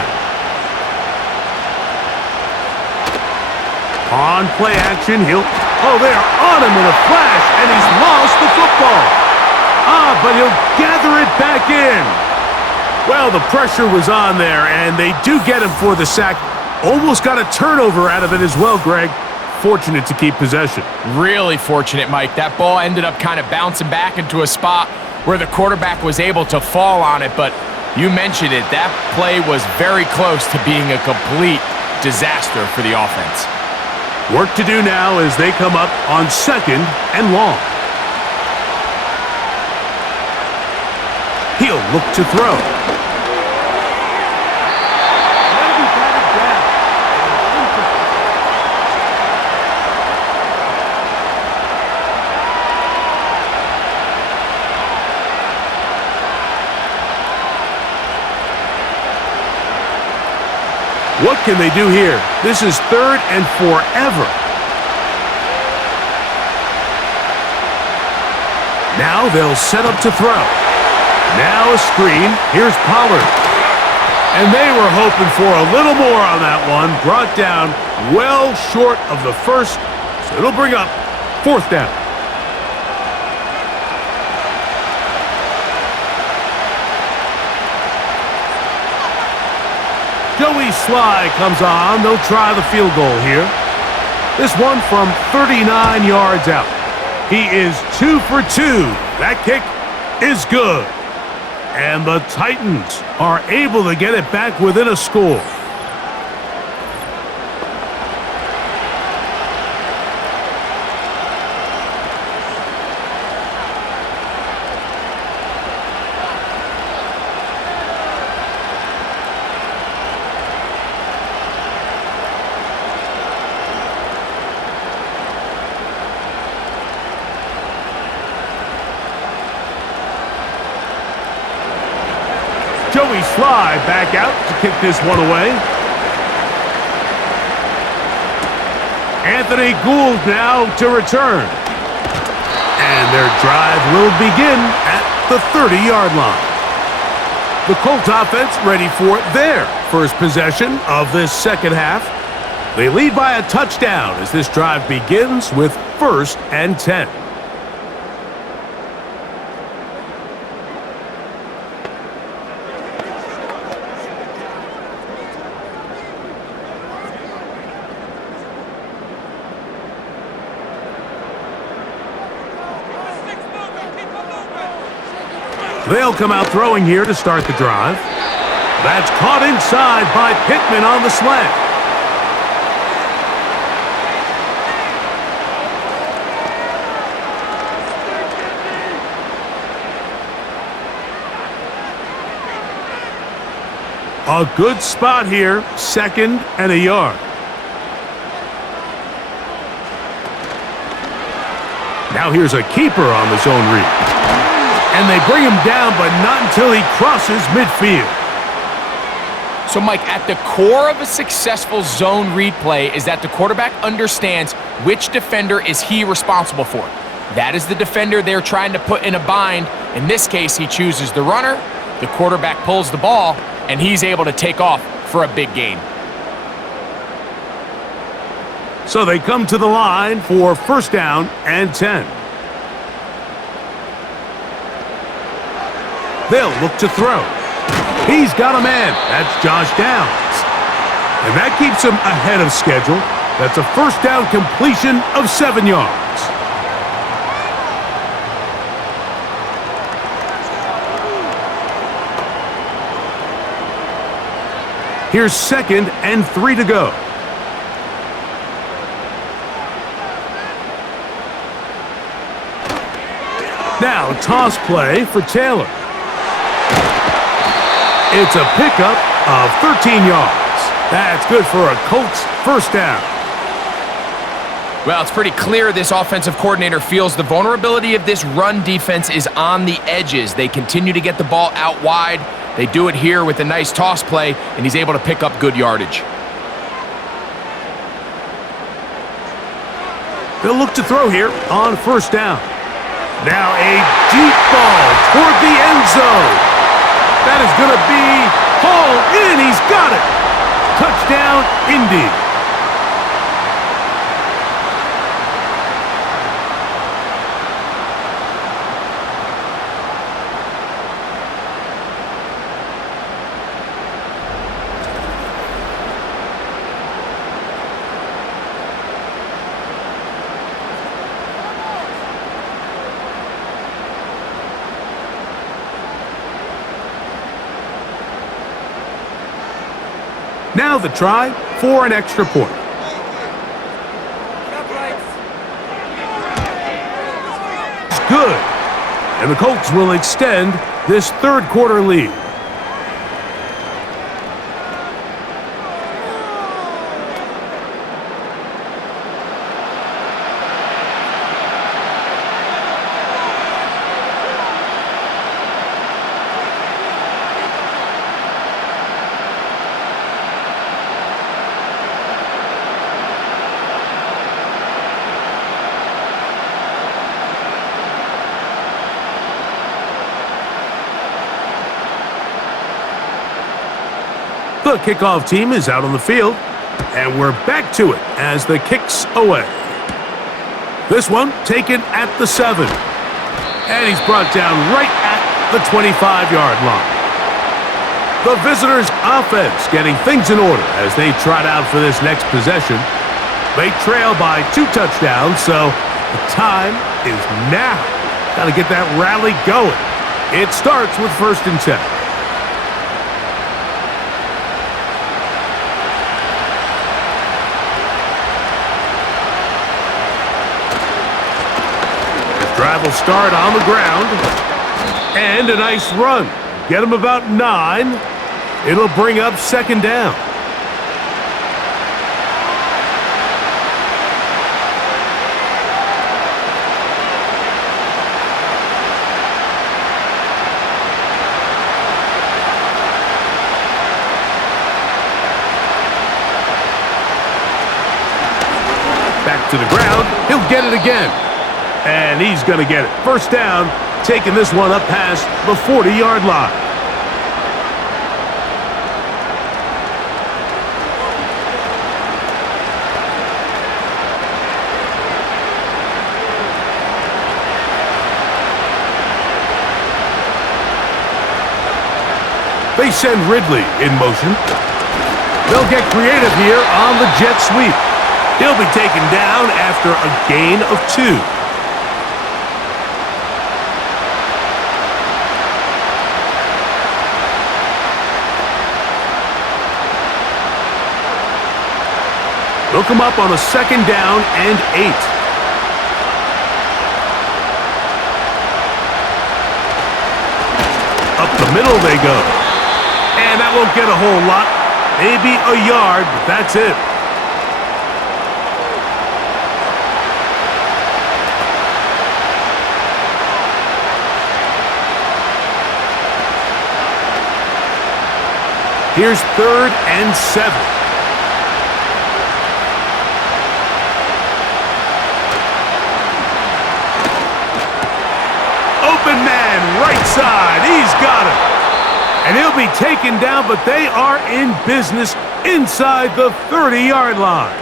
On play action, oh, they are on him in a flash, and he's lost the football. But he'll gather it back in. Well, the pressure was on there, and they do get him for the sack. Almost got a turnover out of it as well, Greg. Fortunate to keep possession. Really fortunate, Mike. That ball ended up kind of bouncing back into a spot where the quarterback was able to fall on it, but you mentioned it. That play was very close to being a complete disaster for the offense. Work to do now as they come up on second and long. He'll look to throw. What can they do here? This is third and forever. Now they'll set up to throw. Now a screen. Here's Pollard. And they were hoping for a little more on that one. Brought down well short of the first. So it'll bring up fourth down. Joey Sly comes on. They'll try the field goal here. This one from 39 yards out. He is 2 for 2. That kick is good. And the Titans are able to get it back within a score. Joey Sly back out to kick this one away. Anthony Gould now to return. And their drive will begin at the 30-yard line. The Colts offense ready for their first possession of this second half. They lead by a touchdown as this drive begins with first and 10. They'll come out throwing here to start the drive. That's caught inside by Pittman on the slant. A good spot here, second and a yard. Now here's a keeper on the zone read. And they bring him down, but not until he crosses midfield. So, Mike, at the core of a successful zone read play is that the quarterback understands which defender is he responsible for. That is the defender they're trying to put in a bind. In this case, he chooses the runner, the quarterback pulls the ball, and he's able to take off for a big gain. So they come to the line for first down and 10. They'll look to throw. He's got a man. That's Josh Downs. And that keeps him ahead of schedule. That's a first down completion of 7 yards. Here's second and 3 to go. Now toss play for Taylor. It's a pickup of 13 yards. That's good for a Colts first down. Well, it's pretty clear this offensive coordinator feels the vulnerability of this run defense is on the edges. They continue to get the ball out wide. They do it here with a nice toss play, and he's able to pick up good yardage. They'll look to throw here on first down. Now a deep ball toward the end zone. That is going to be hauled in. He's got it. Touchdown, Indy. Now the try for an extra point. It's good. And the Colts will extend this third quarter lead. The kickoff team is out on the field, and we're back to it as the kick's away. This one taken at the 7, and he's brought down right at the 25-yard line. The visitors' offense getting things in order as they trot out for this next possession. They trail by 2 touchdowns, so the time is now. Got to get that rally going. It starts with 1st and 10. Drive will start on the ground. And a nice run. Get him about 9. It'll bring up 2nd down. Back to the ground. He'll get it again. And he's going to get it. 1st down, taking this one up past the 40-yard line. They send Ridley in motion. They'll get creative here on the jet sweep. He'll be taken down after a gain of 2. They'll come up on a 2nd down and 8. Up the middle they go. And that won't get a whole lot. Maybe a yard, but that's it. Here's 3rd and 7. Open man, right side. He's got it. And he'll be taken down, but they are in business inside the 30-yard line.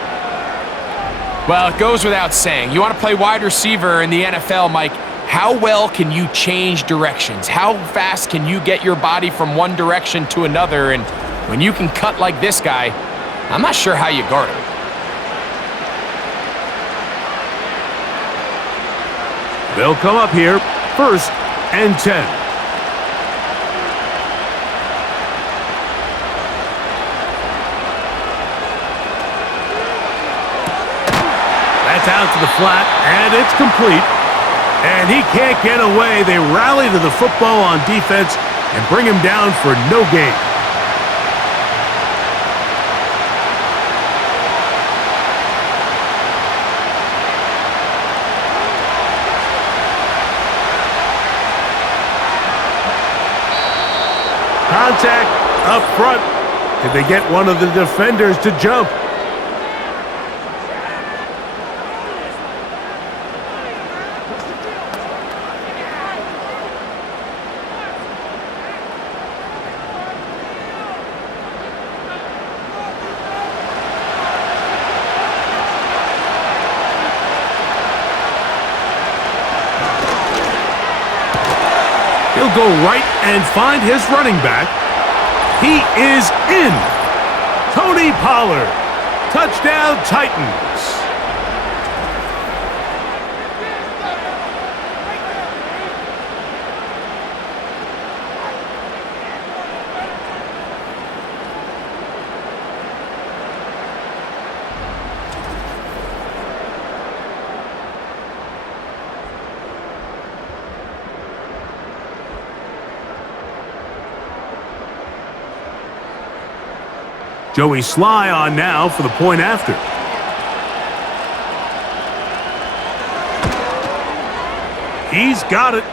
Well, it goes without saying. You want to play wide receiver in the NFL, Mike, how well can you change directions? How fast can you get your body from one direction to another? And when you can cut like this guy, I'm not sure how you guard him. They'll come up here. 1st and 10. That's out to the flat, and it's complete. And he can't get away. They rally to the football on defense and bring him down for no gain. Contact up front. Did they get one of the defenders to jump? He'll go right and find his running back. He is in. Tony Pollard. Touchdown, Titans. Joey Sly on now for the point after. He's got it.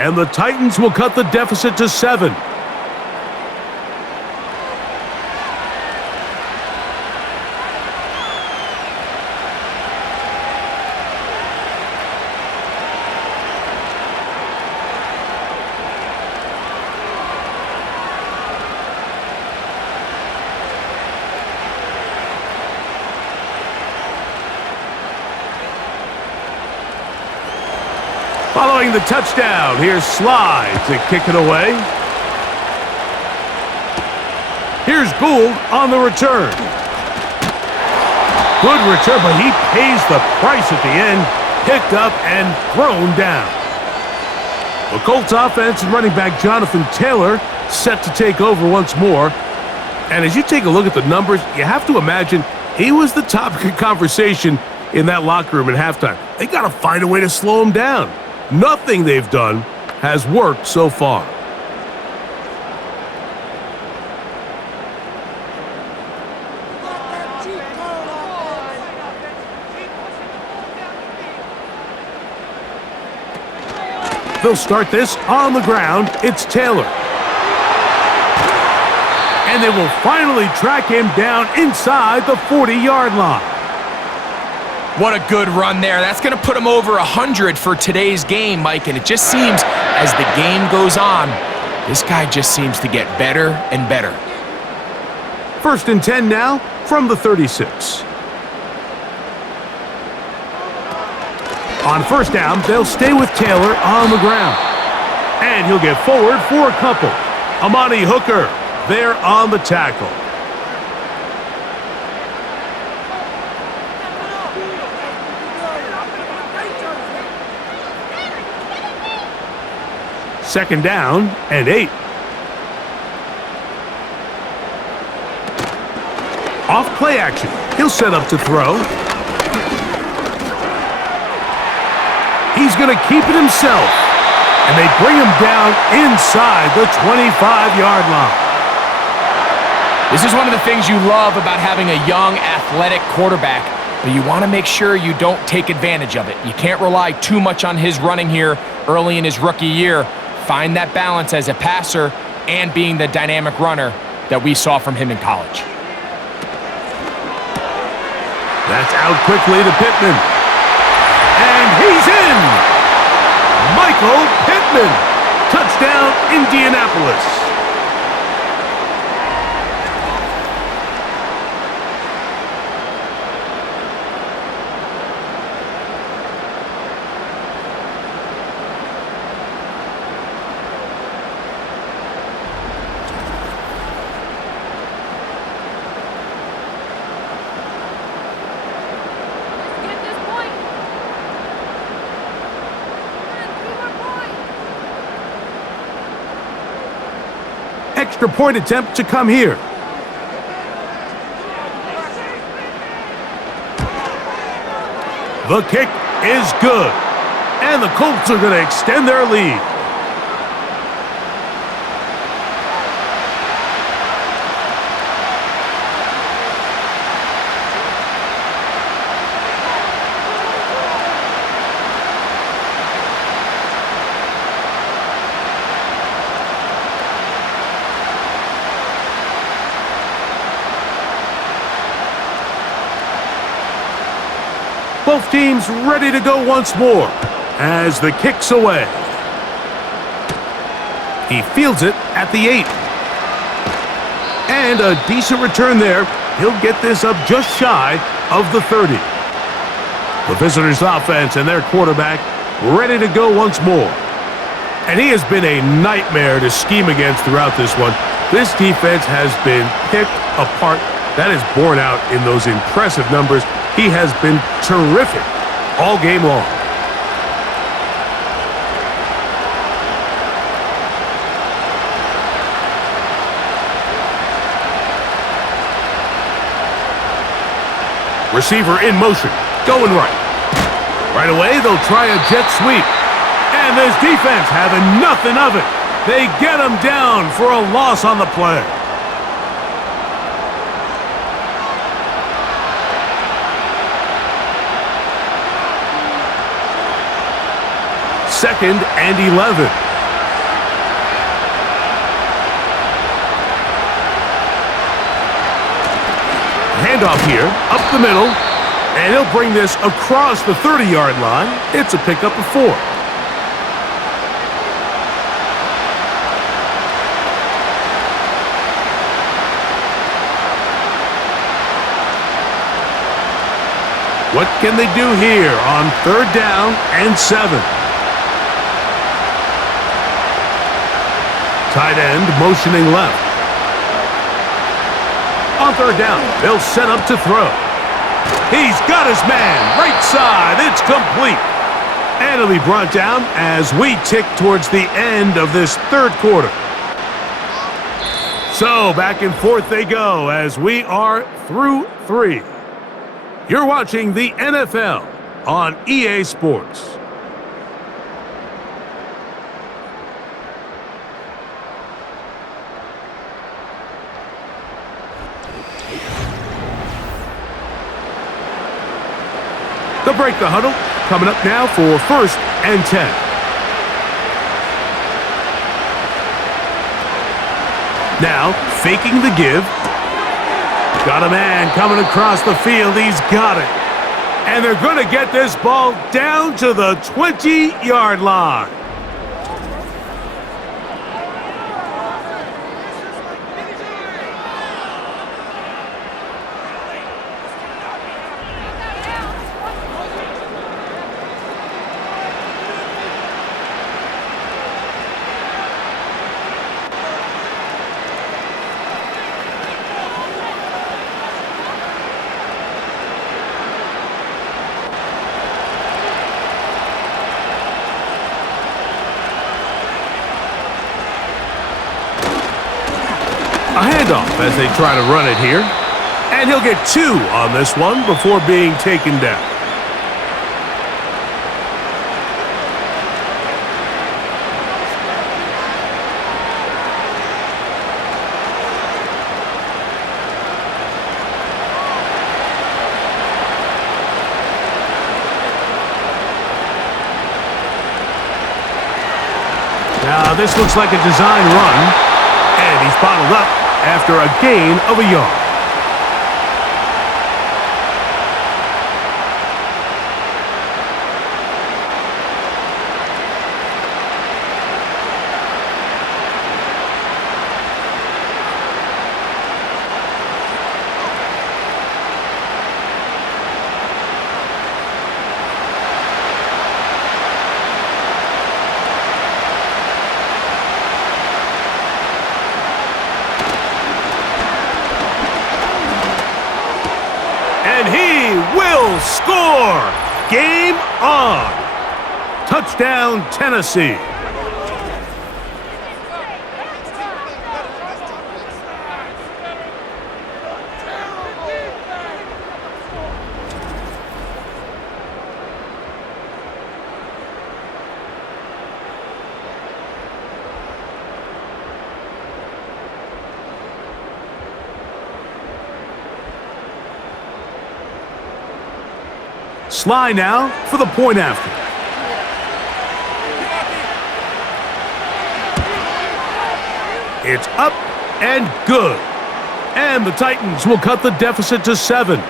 And the Titans will cut the deficit to 7. Following the touchdown, here's Sly to kick it away. Here's Gould on the return. Good return, but he pays the price at the end. Picked up and thrown down. The Colts offense and running back Jonathan Taylor set to take over once more. And as you take a look at the numbers, you have to imagine he was the topic of conversation in that locker room at halftime. They got to find a way to slow him down. Nothing they've done has worked so far. They'll start this on the ground. It's Taylor. And they will finally track him down inside the 40-yard line. What a good run there. That's going to put him over 100 for today's game, Mike. And it just seems as the game goes on, this guy just seems to get better and better. 1st and 10 now from the 36. On 1st down, they'll stay with Taylor on the ground. And he'll get forward for a couple. Amani Hooker there on the tackle. Second down and 8. Off play action. He'll set up to throw. He's going to keep it himself. And they bring him down inside the 25-yard line. This is one of the things you love about having a young, athletic quarterback, but you want to make sure you don't take advantage of it. You can't rely too much on his running here early in his rookie year. Find that balance as a passer and being the dynamic runner that we saw from him in college. That's out quickly to Pittman. And he's in! Michael Pittman. Touchdown, Indianapolis. Extra point attempt to come here. The kick is good. And the Colts are going to extend their lead. Both teams ready to go once more as the kick's away. He fields it at the 8. And a decent return there. He'll get this up just shy of the 30. The visitors' offense and their quarterback ready to go once more. And he has been a nightmare to scheme against throughout this one. This defense has been picked apart. That is borne out in those impressive numbers. He has been terrific all game long. Receiver in motion, going right. Right away, they'll try a jet sweep. And this defense having nothing of it. They get him down for a loss on the play. Second and 11. Handoff here, up the middle, and he'll bring this across the 30-yard line. It's a pickup of 4. What can they do here on 3rd down and 7? Tight end motioning left. On 3rd down, they'll set up to throw. He's got his man, right side, it's complete. And it'll be brought down as we tick towards the end of this 3rd quarter. So back and forth they go as we are through 3. You're watching the NFL on EA Sports. They'll break the huddle. Coming up now for 1st and 10. Now, faking the give. Got a man coming across the field. He's got it. And they're going to get this ball down to the 20-yard line. A handoff as they try to run it here. And he'll get 2 on this one before being taken down. Now this looks like a design run. And he's bottled up after a gain of a yard. And he will score! Game on! Touchdown, Tennessee. Sly now for the point after. It's up and good. And the Titans will cut the deficit to 7.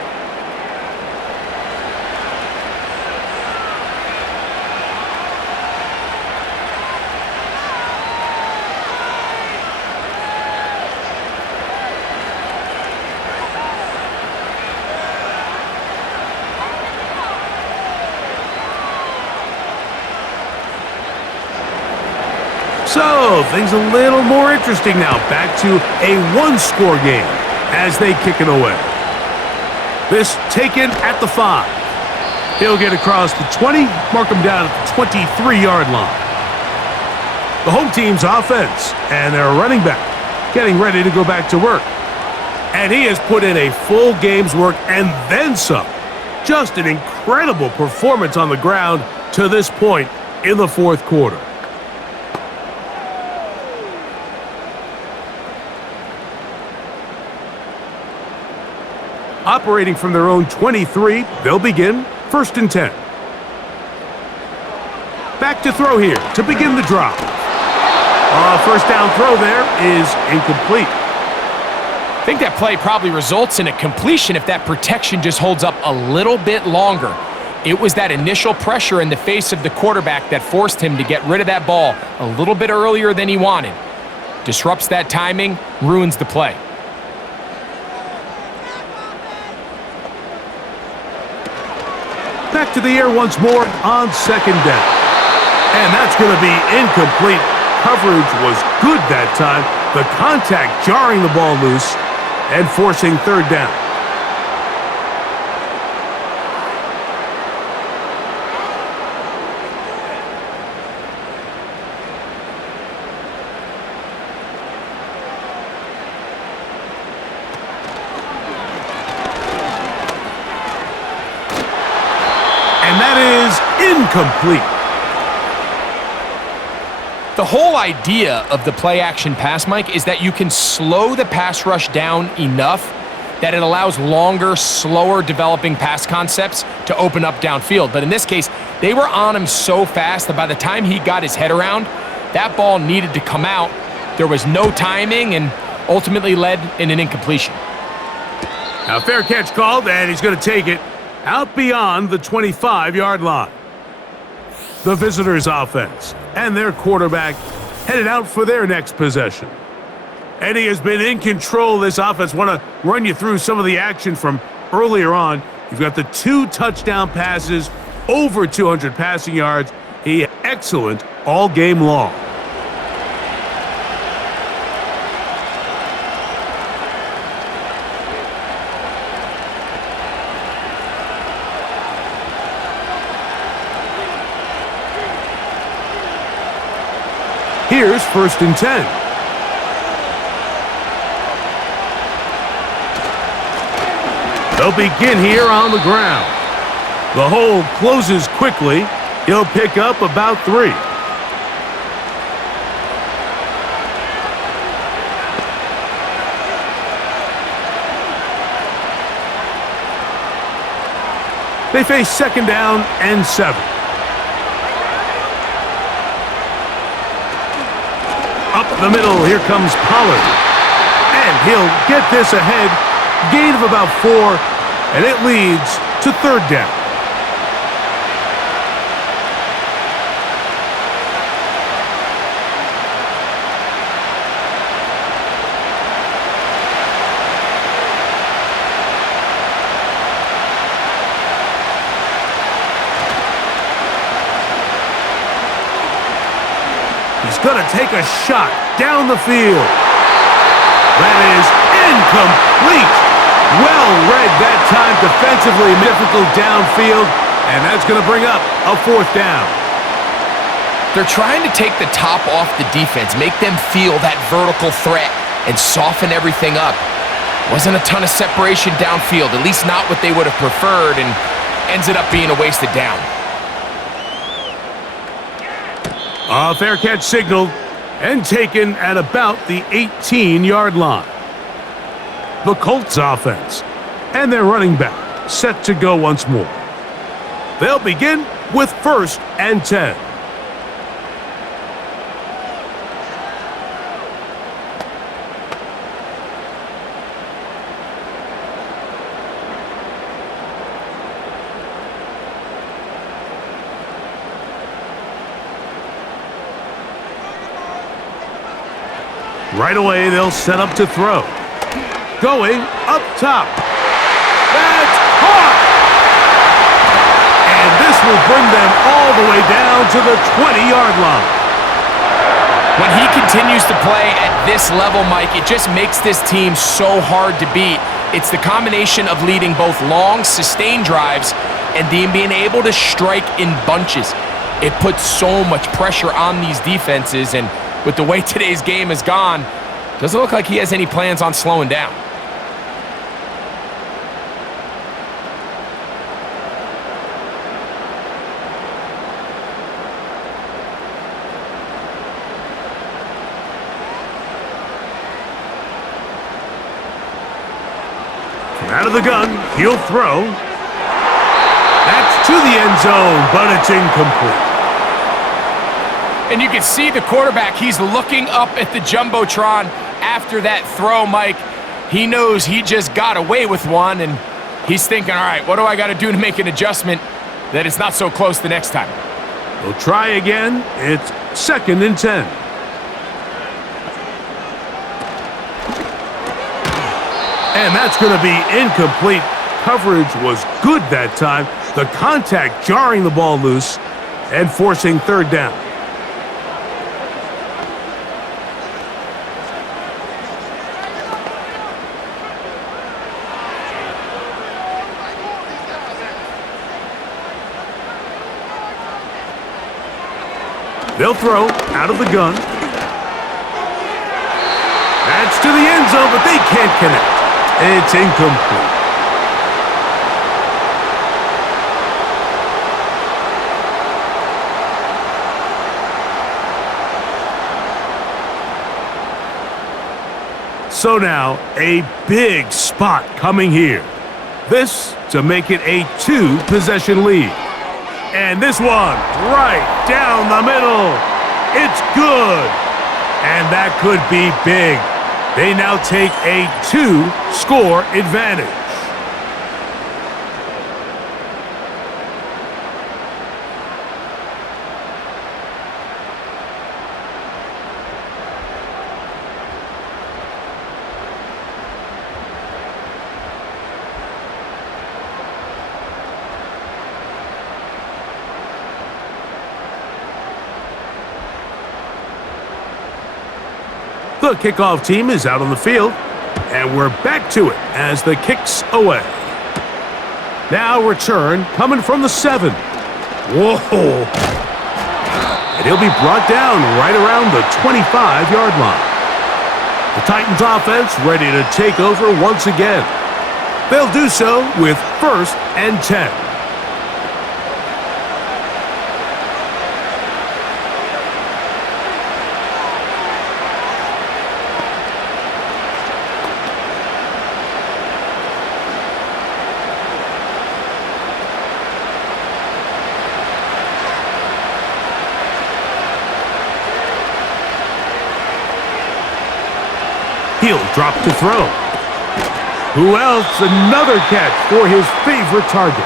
So, things a little more interesting now. Back to a one-score game as they kick it away. This taken at the 5. He'll get across the 20, mark him down at the 23-yard line. The home team's offense and their running back getting ready to go back to work. And he has put in a full game's work and then some. Just an incredible performance on the ground to this point in the fourth quarter. Operating from their own 23, they'll begin 1st and 10. Back to throw here to begin the drive. First down throw there is incomplete. I think that play probably results in a completion if that protection just holds up a little bit longer. It was that initial pressure in the face of the quarterback that forced him to get rid of that ball a little bit earlier than he wanted. Disrupts that timing, ruins the play. Back to the air once more on 2nd down. And that's going to be incomplete. Coverage was good that time. The contact jarring the ball loose and forcing 3rd down. And that is incomplete. The whole idea of the play-action pass, Mike, is that you can slow the pass rush down enough that it allows longer, slower developing pass concepts to open up downfield. But in this case, they were on him so fast that by the time he got his head around, that ball needed to come out. There was no timing and ultimately led in an incompletion. Now, fair catch called, and he's going to take it out beyond the 25-yard line. The visitors' offense and their quarterback headed out for their next possession. And he has been in control of this offense. Want to run you through some of the action from earlier on. You've got the 2 touchdown passes, over 200 passing yards. He excellent all game long. Here's 1st and 10. They'll begin here on the ground. The hole closes quickly. He'll pick up about 3. They face 2nd down and 7. Up the middle, here comes Pollard. And he'll get this ahead. Gain of about 4, and it leads to 3rd down. He's going to take a shot down the field. That is incomplete. Well read that time defensively. Difficult downfield, and that's going to bring up a 4th down. They're trying to take the top off the defense, make them feel that vertical threat, and soften everything up. Wasn't a ton of separation downfield, at least not what they would have preferred, and ends it up being a wasted down. A fair catch signaled and taken at about the 18-yard line. The Colts offense and their running back set to go once more. They'll begin with 1st and 10. Right away, they'll set up to throw. Going up top. That's caught! And this will bring them all the way down to the 20-yard line. When he continues to play at this level, Mike, it just makes this team so hard to beat. It's the combination of leading both long, sustained drives and being able to strike in bunches. It puts so much pressure on these defenses, and with the way today's game has gone, doesn't look like he has any plans on slowing down. Out of the gun, he'll throw. That's to the end zone, but it's incomplete. And you can see the quarterback, he's looking up at the Jumbotron after that throw, Mike. He knows he just got away with one, and he's thinking, all right, what do I got to do to make an adjustment that it's not so close the next time? We'll try again. It's 2nd and 10. And that's going to be incomplete. Coverage was good that time. The contact jarring the ball loose and forcing 3rd down. They'll throw out of the gun. That's to the end zone, but they can't connect. It's incomplete. So now, a big spot coming here. This to make it a 2-possession lead. And this one, right down the middle. It's good. And that could be big. They now take a 2-score advantage. The kickoff team is out on the field, and we're back to it as the kick's away. Now return coming from the 7. Whoa! And he'll be brought down right around the 25-yard line. The Titans offense ready to take over once again. They'll do so with 1st and 10. He'll drop to throw. Who else? Another catch for his favorite target.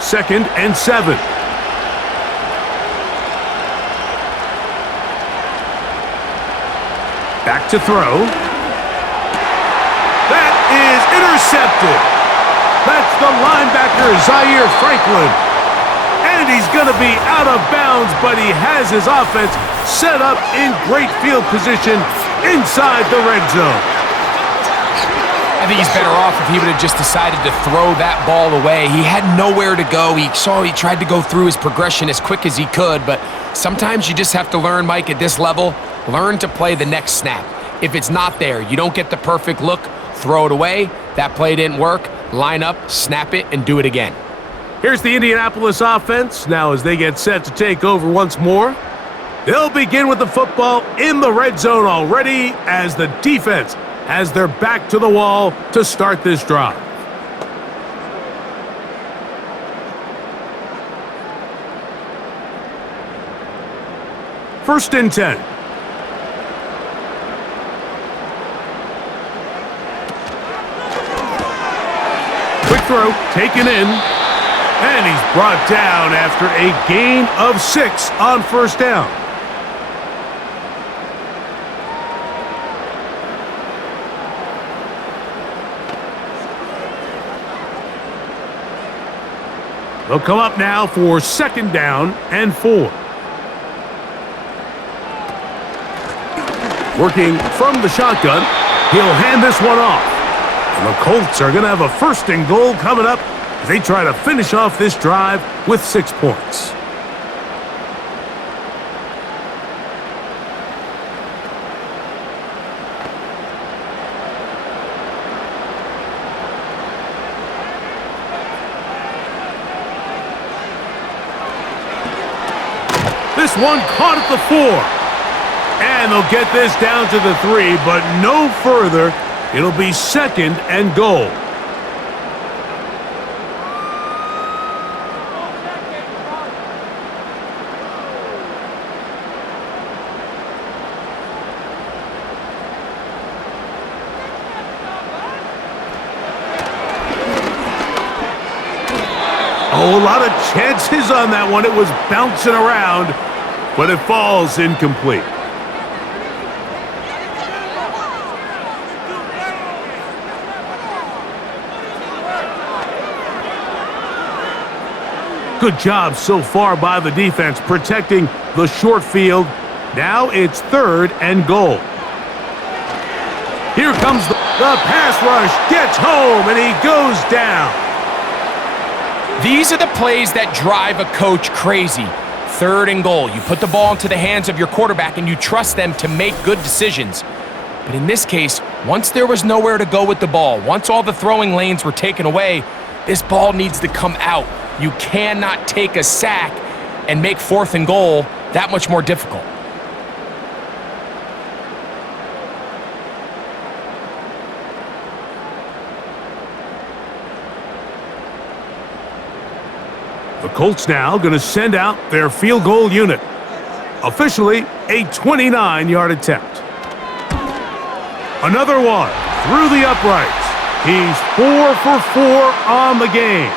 Second and 7. Back to throw. That is intercepted. That's the linebacker, Zaire Franklin. And he's going to be out of bounds, but he has his offense set up in great field position inside the red zone. I think he's better off if he would have just decided to throw that ball away. He had nowhere to go. He tried to go through his progression as quick as he could, but sometimes you just have to learn, Mike, at this level, learn to play the next snap. If it's not there, you don't get the perfect look, throw it away. That play didn't work. Line up, snap it, and do it again. Here's the Indianapolis offense. Now as they get set to take over once more, they'll begin with the football in the red zone already as the defense has their back to the wall to start this drive. First and 10. Quick throw, taken in, and he's brought down after a gain of 6 on 1st down. They'll come up now for 2nd down and 4. Working from the shotgun, he'll hand this one off. And the Colts are going to have a 1st and goal coming up as they try to finish off this drive with 6 points. This one caught at the 4. And they'll get this down to the 3, but no further. It'll be 2nd and goal. Oh, a lot of chances on that one. It was bouncing around, but it falls incomplete. Good job so far by the defense protecting the short field. Now it's 3rd and goal. Here comes the pass rush, gets home, and he goes down. These are the plays that drive a coach crazy. 3rd and goal. You put the ball into the hands of your quarterback and you trust them to make good decisions. But in this case, once there was nowhere to go with the ball, once all the throwing lanes were taken away, this ball needs to come out. You cannot take a sack and make 4th and goal that much more difficult. The Colts now going to send out their field goal unit. Officially a 29-yard attempt. Another one through the uprights. He's 4 for 4 on the game.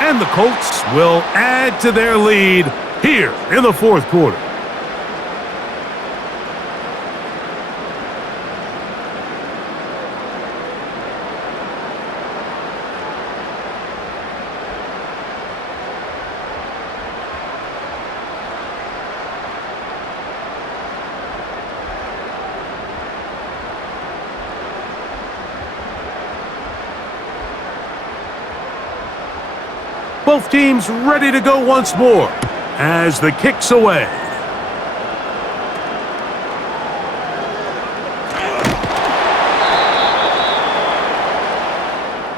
And the Colts will add to their lead here in the 4th quarter. Both teams ready to go once more as the kick's away.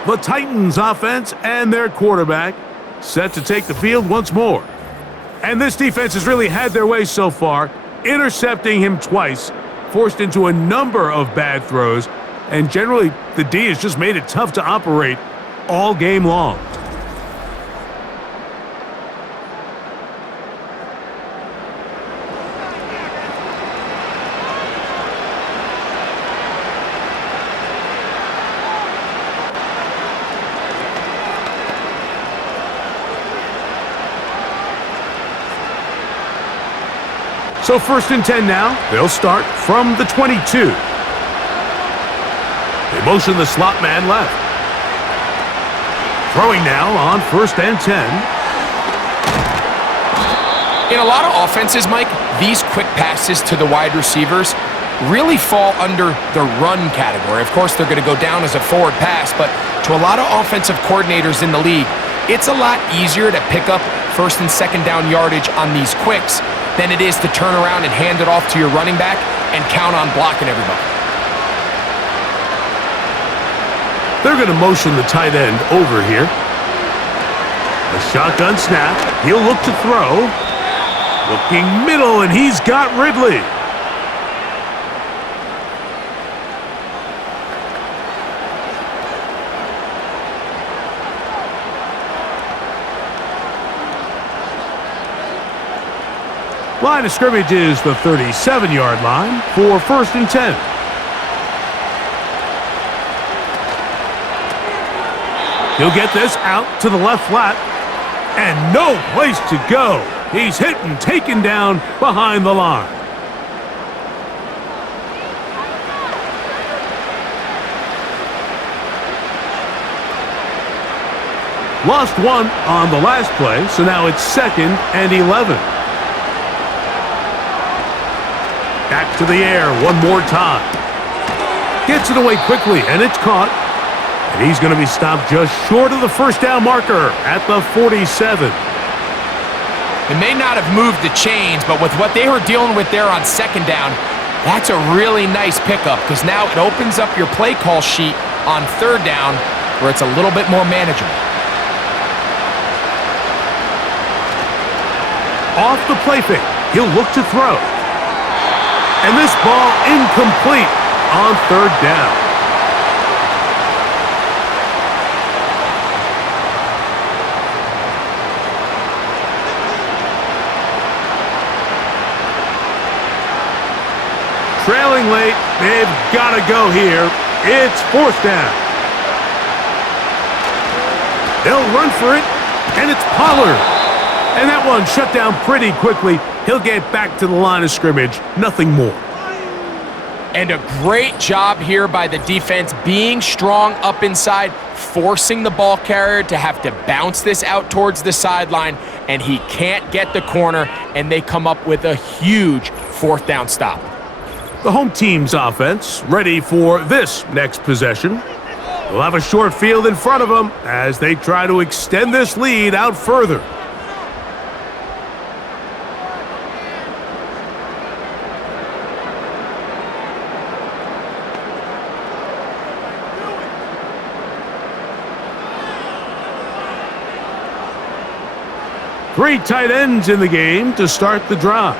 The Titans offense and their quarterback set to take the field once more. And this defense has really had their way so far, intercepting him twice, forced into a number of bad throws, and generally the D has just made it tough to operate all game long. So 1st and 10 now. They'll start from the 22. They motion the slot man left. Throwing now on 1st and 10. In a lot of offenses, Mike, these quick passes to the wide receivers really fall under the run category. Of course, they're going to go down as a forward pass, but to a lot of offensive coordinators in the league, it's a lot easier to pick up 1st and 2nd down yardage on these quicks than it is to turn around and hand it off to your running back and count on blocking everybody. They're going to motion the tight end over here. A shotgun snap. He'll look to throw. Looking middle, and he's got Ridley. Line of scrimmage is the 37-yard line for 1st and 10. He'll get this out to the left flat, and no place to go. He's hit and taken down behind the line. Lost one on the last play, so now it's 2nd and 11. Back to the air one more time. Gets it away quickly, and it's caught. And he's going to be stopped just short of the first down marker at the 47. It may not have moved the chains, but with what they were dealing with there on 2nd down, that's a really nice pickup because now it opens up your play call sheet on 3rd down where it's a little bit more manageable. Off the play fake, he'll look to throw. And this ball incomplete on 3rd down. Trailing late, they've got to go here. It's 4th down. They'll run for it, and it's Pollard. And that one shut down pretty quickly. He'll get back to the line of scrimmage, nothing more. And a great job here by the defense being strong up inside, forcing the ball carrier to have to bounce this out towards the sideline, and he can't get the corner, and they come up with a huge 4th down stop. The home team's offense ready for this next possession. They'll have a short field in front of them as they try to extend this lead out further. Three tight ends in the game to start the drive.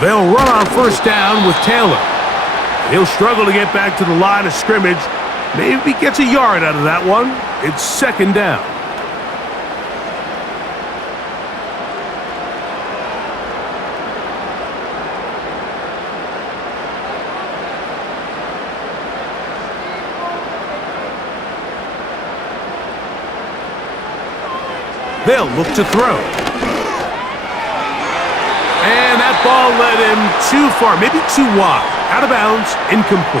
They'll run on 1st down with Taylor. He'll struggle to get back to the line of scrimmage. Maybe gets a yard out of that one. It's 2nd down. They'll look to throw. And that ball led him too far, maybe too wide. Out of bounds, incomplete.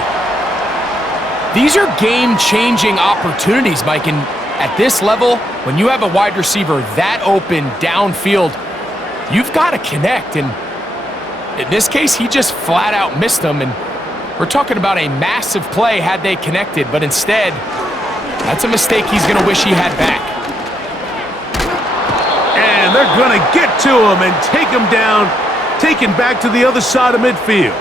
These are game-changing opportunities, Mike, and at this level, when you have a wide receiver that open downfield, you've got to connect, and in this case, he just flat out missed them, and we're talking about a massive play had they connected, but instead, that's a mistake he's going to wish he had back. And they're going to get to him and take him down, taken back to the other side of midfield.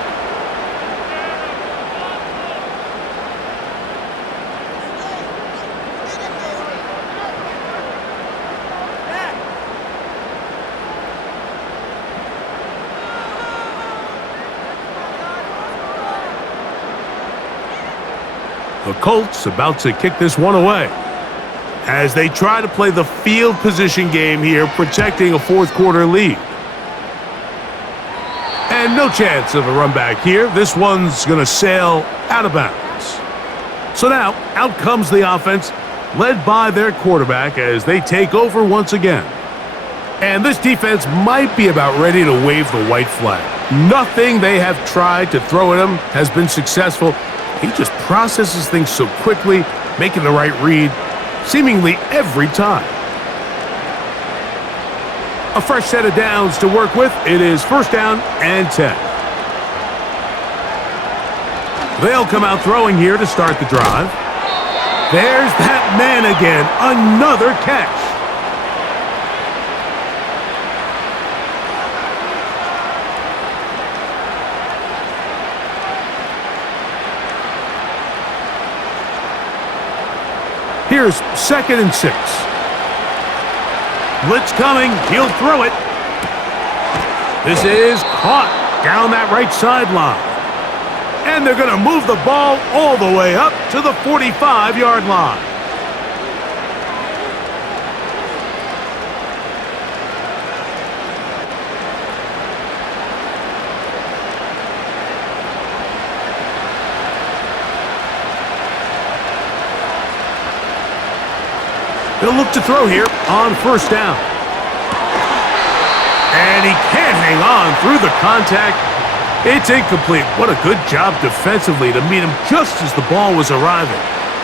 The Colts about to kick this one away as they try to play the field position game here, protecting a 4th quarter lead. And no chance of a run back here. This one's going to sail out of bounds. So now, out comes the offense, led by their quarterback as they take over once again. And this defense might be about ready to wave the white flag. Nothing they have tried to throw at him has been successful. He just processes things so quickly, making the right read seemingly every time. A fresh set of downs to work with. It is 1st down and 10. They'll come out throwing here to start the drive. There's that man again. Another catch. Here's 2nd and 6. Blitz coming. He'll throw it. This is caught down that right sideline. And they're going to move the ball all the way up to the 45-yard line. He'll look to throw here on 1st down. And he can't hang on through the contact. It's incomplete. What a good job defensively to meet him just as the ball was arriving.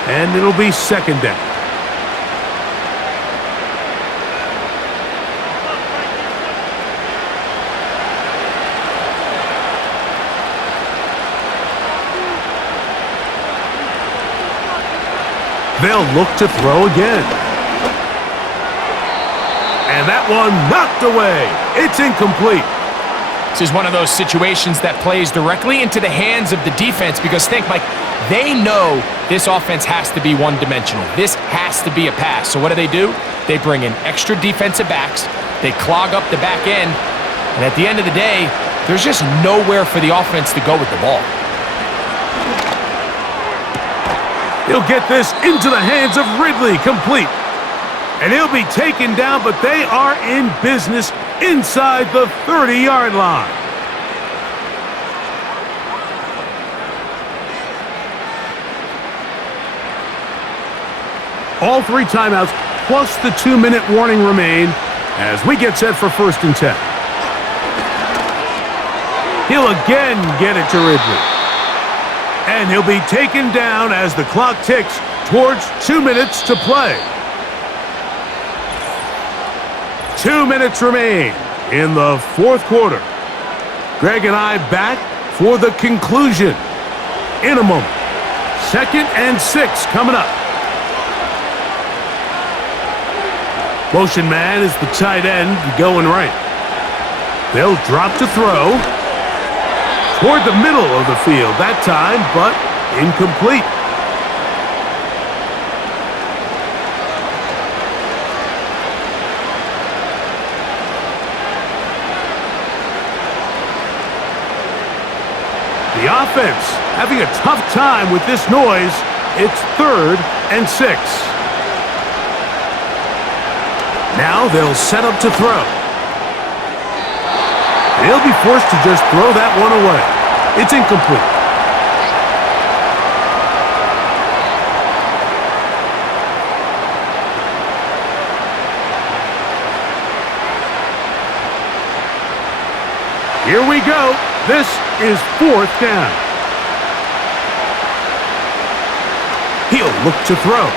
And it'll be second down. They'll look to throw again. And that one knocked away. It's incomplete. This is one of those situations that plays directly into the hands of the defense because think, Mike, they know this offense has to be one-dimensional. This has to be a pass. So what do? They bring in extra defensive backs. They clog up the back end. And at the end of the day, there's just nowhere for the offense to go with the ball. He'll get this into the hands of Ridley, complete. And he'll be taken down, but they are in business inside the 30-yard line. All 3 timeouts plus the 2-minute warning remain as we get set for 1st and 10. He'll again get it to Ridley. And he'll be taken down as the clock ticks towards 2 minutes to play. 2 minutes remain in the 4th quarter. Greg and I back for the conclusion in a moment. 2nd and 6 coming up. Motion man is the tight end going right. They'll drop to throw. Toward the middle of the field that time, but incomplete. The offense having a tough time with this noise. It's 3rd and 6. Now they'll set up to throw. They'll be forced to just throw that one away. It's incomplete. Here we go. This is 4th down. He'll look to throw.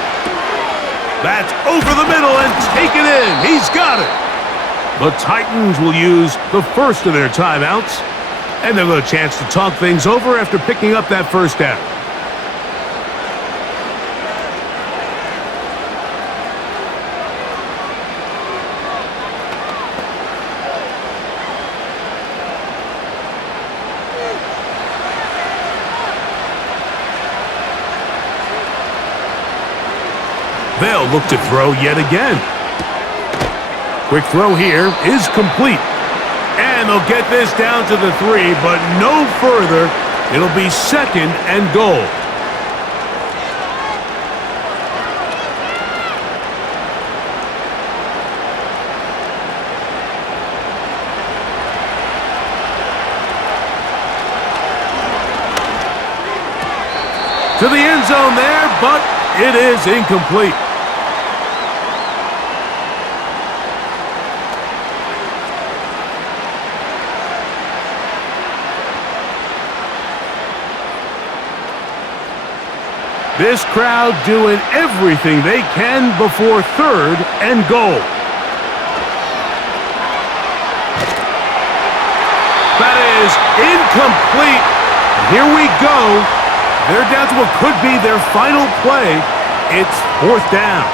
That's over the middle and taken in. He's got it. The Titans will use the first of their timeouts, and they'll get a chance to talk things over after picking up that 1st down. They'll look to throw yet again. Quick throw here is complete. And they'll get this down to the 3, but no further. It'll be 2nd and goal. To the end zone there, but it is incomplete. This crowd doing everything they can before 3rd and goal. That is incomplete. Here we go. They're down to what could be their final play. It's 4th down.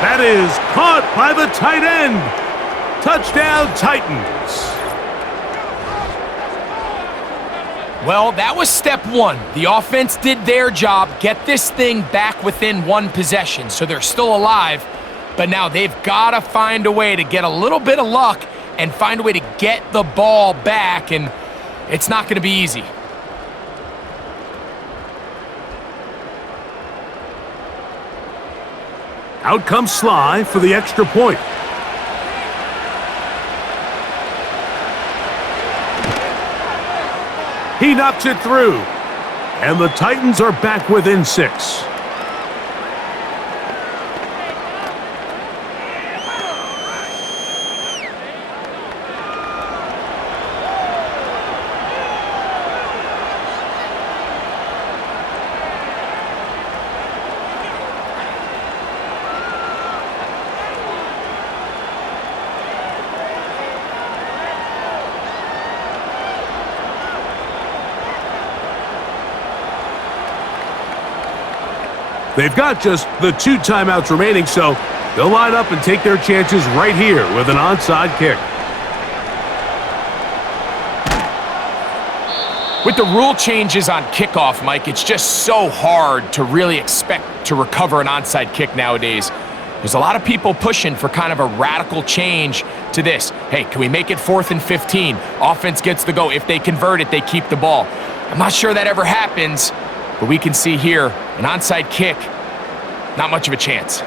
That is caught by the tight end. Touchdown, Titans. Well, that was step 1. The offense did their job, get this thing back within 1 possession, so they're still alive. But now they've got to find a way to get a little bit of luck and find a way to get the ball back, and it's not going to be easy. Out comes Sly for the extra point. He knocks it through. And the Titans are back within 6. They've got just the 2 timeouts remaining, so they'll line up and take their chances right here with an onside kick. With the rule changes on kickoff, Mike, it's just so hard to really expect to recover an onside kick nowadays. There's a lot of people pushing for kind of a radical change to this. Hey, can we make it 4th and 15? Offense gets the go. If they convert it, they keep the ball. I'm not sure that ever happens, but we can see here an onside kick, not much of a chance.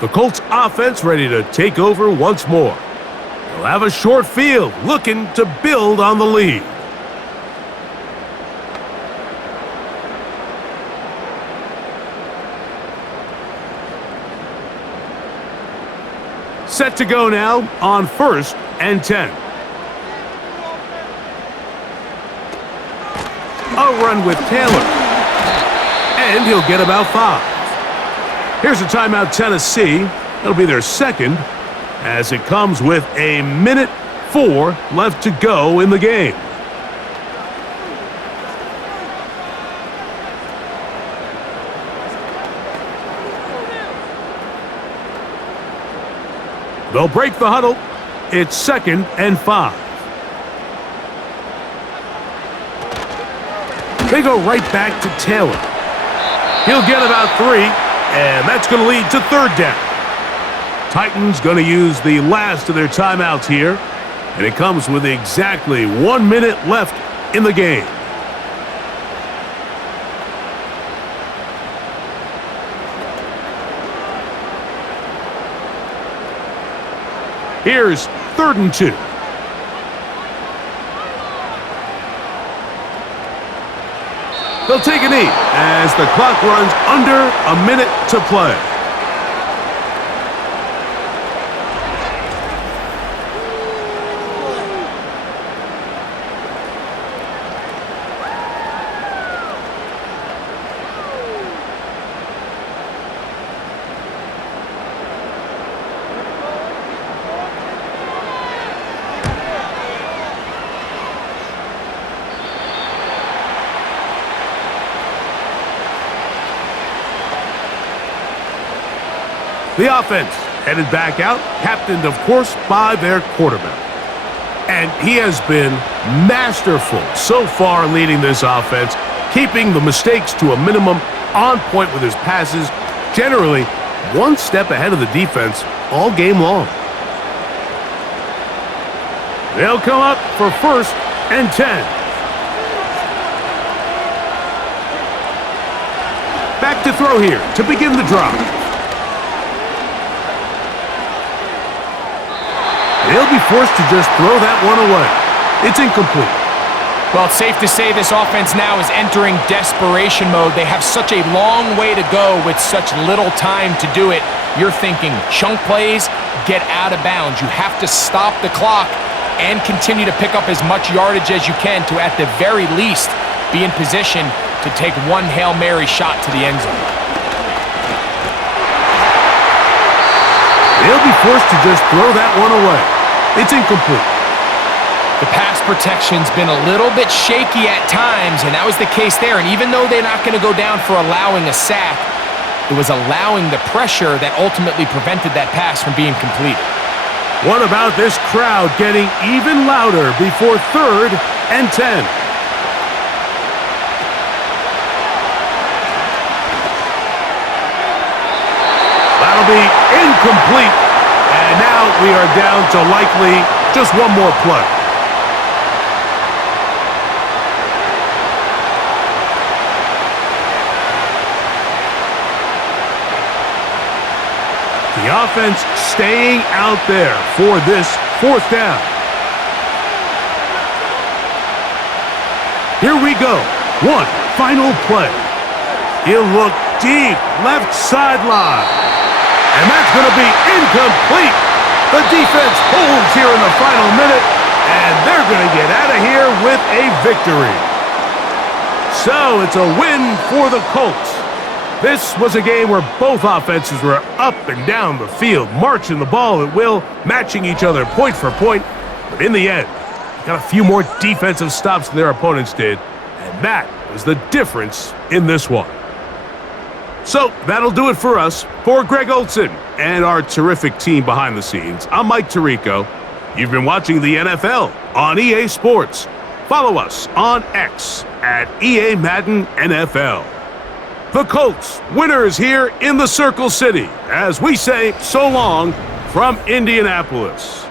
The Colts offense ready to take over once more. They'll have a short field, looking to build on the lead. Set to go now on 1st and 10. A run with Taylor. And he'll get about 5. Here's a timeout, Tennessee. It'll be their second, as it comes with a minute 4 left to go in the game. They'll break the huddle. It's 2nd and 5. They go right back to Taylor. He'll get about 3, and that's going to lead to 3rd down. Titans going to use the last of their timeouts here, and it comes with exactly 1 minute left in the game. Here's 3rd and 2. They'll take a knee as the clock runs under a minute to play. The offense headed back out, captained, of course, by their quarterback. And he has been masterful so far leading this offense, keeping the mistakes to a minimum, on point with his passes, generally one step ahead of the defense all game long. They'll come up for 1st and 10. Back to throw here to begin the drive. They'll be forced to just throw that one away. It's incomplete. Well, it's safe to say this offense now is entering desperation mode. They have such a long way to go with such little time to do it. You're thinking chunk plays, get out of bounds. You have to stop the clock and continue to pick up as much yardage as you can to, at the very least, be in position to take one Hail Mary shot to the end zone. They'll be forced to just throw that one away. It's incomplete. The pass protection's been a little bit shaky at times, and that was the case there. And even though they're not going to go down for allowing a sack, it was allowing the pressure that ultimately prevented that pass from being completed. What about this crowd getting even louder before 3rd and 10? That'll be incomplete. And now we are down to likely just one more play. The offense staying out there for this 4th down. Here we go. One final play. He'll look deep, left sideline. And that's going to be incomplete. The defense holds here in the final minute, and they're going to get out of here with a victory. So it's a win for the Colts. This was a game where both offenses were up and down the field, marching the ball at will, matching each other point for point. But in the end, got a few more defensive stops than their opponents did, and that was the difference in this one. So that'll do it for us. For Greg Olson and our terrific team behind the scenes, I'm Mike Tirico. You've been watching the NFL on EA Sports. Follow us on X at EA Madden NFL. The Colts, winners here in the Circle City, as we say so long from Indianapolis.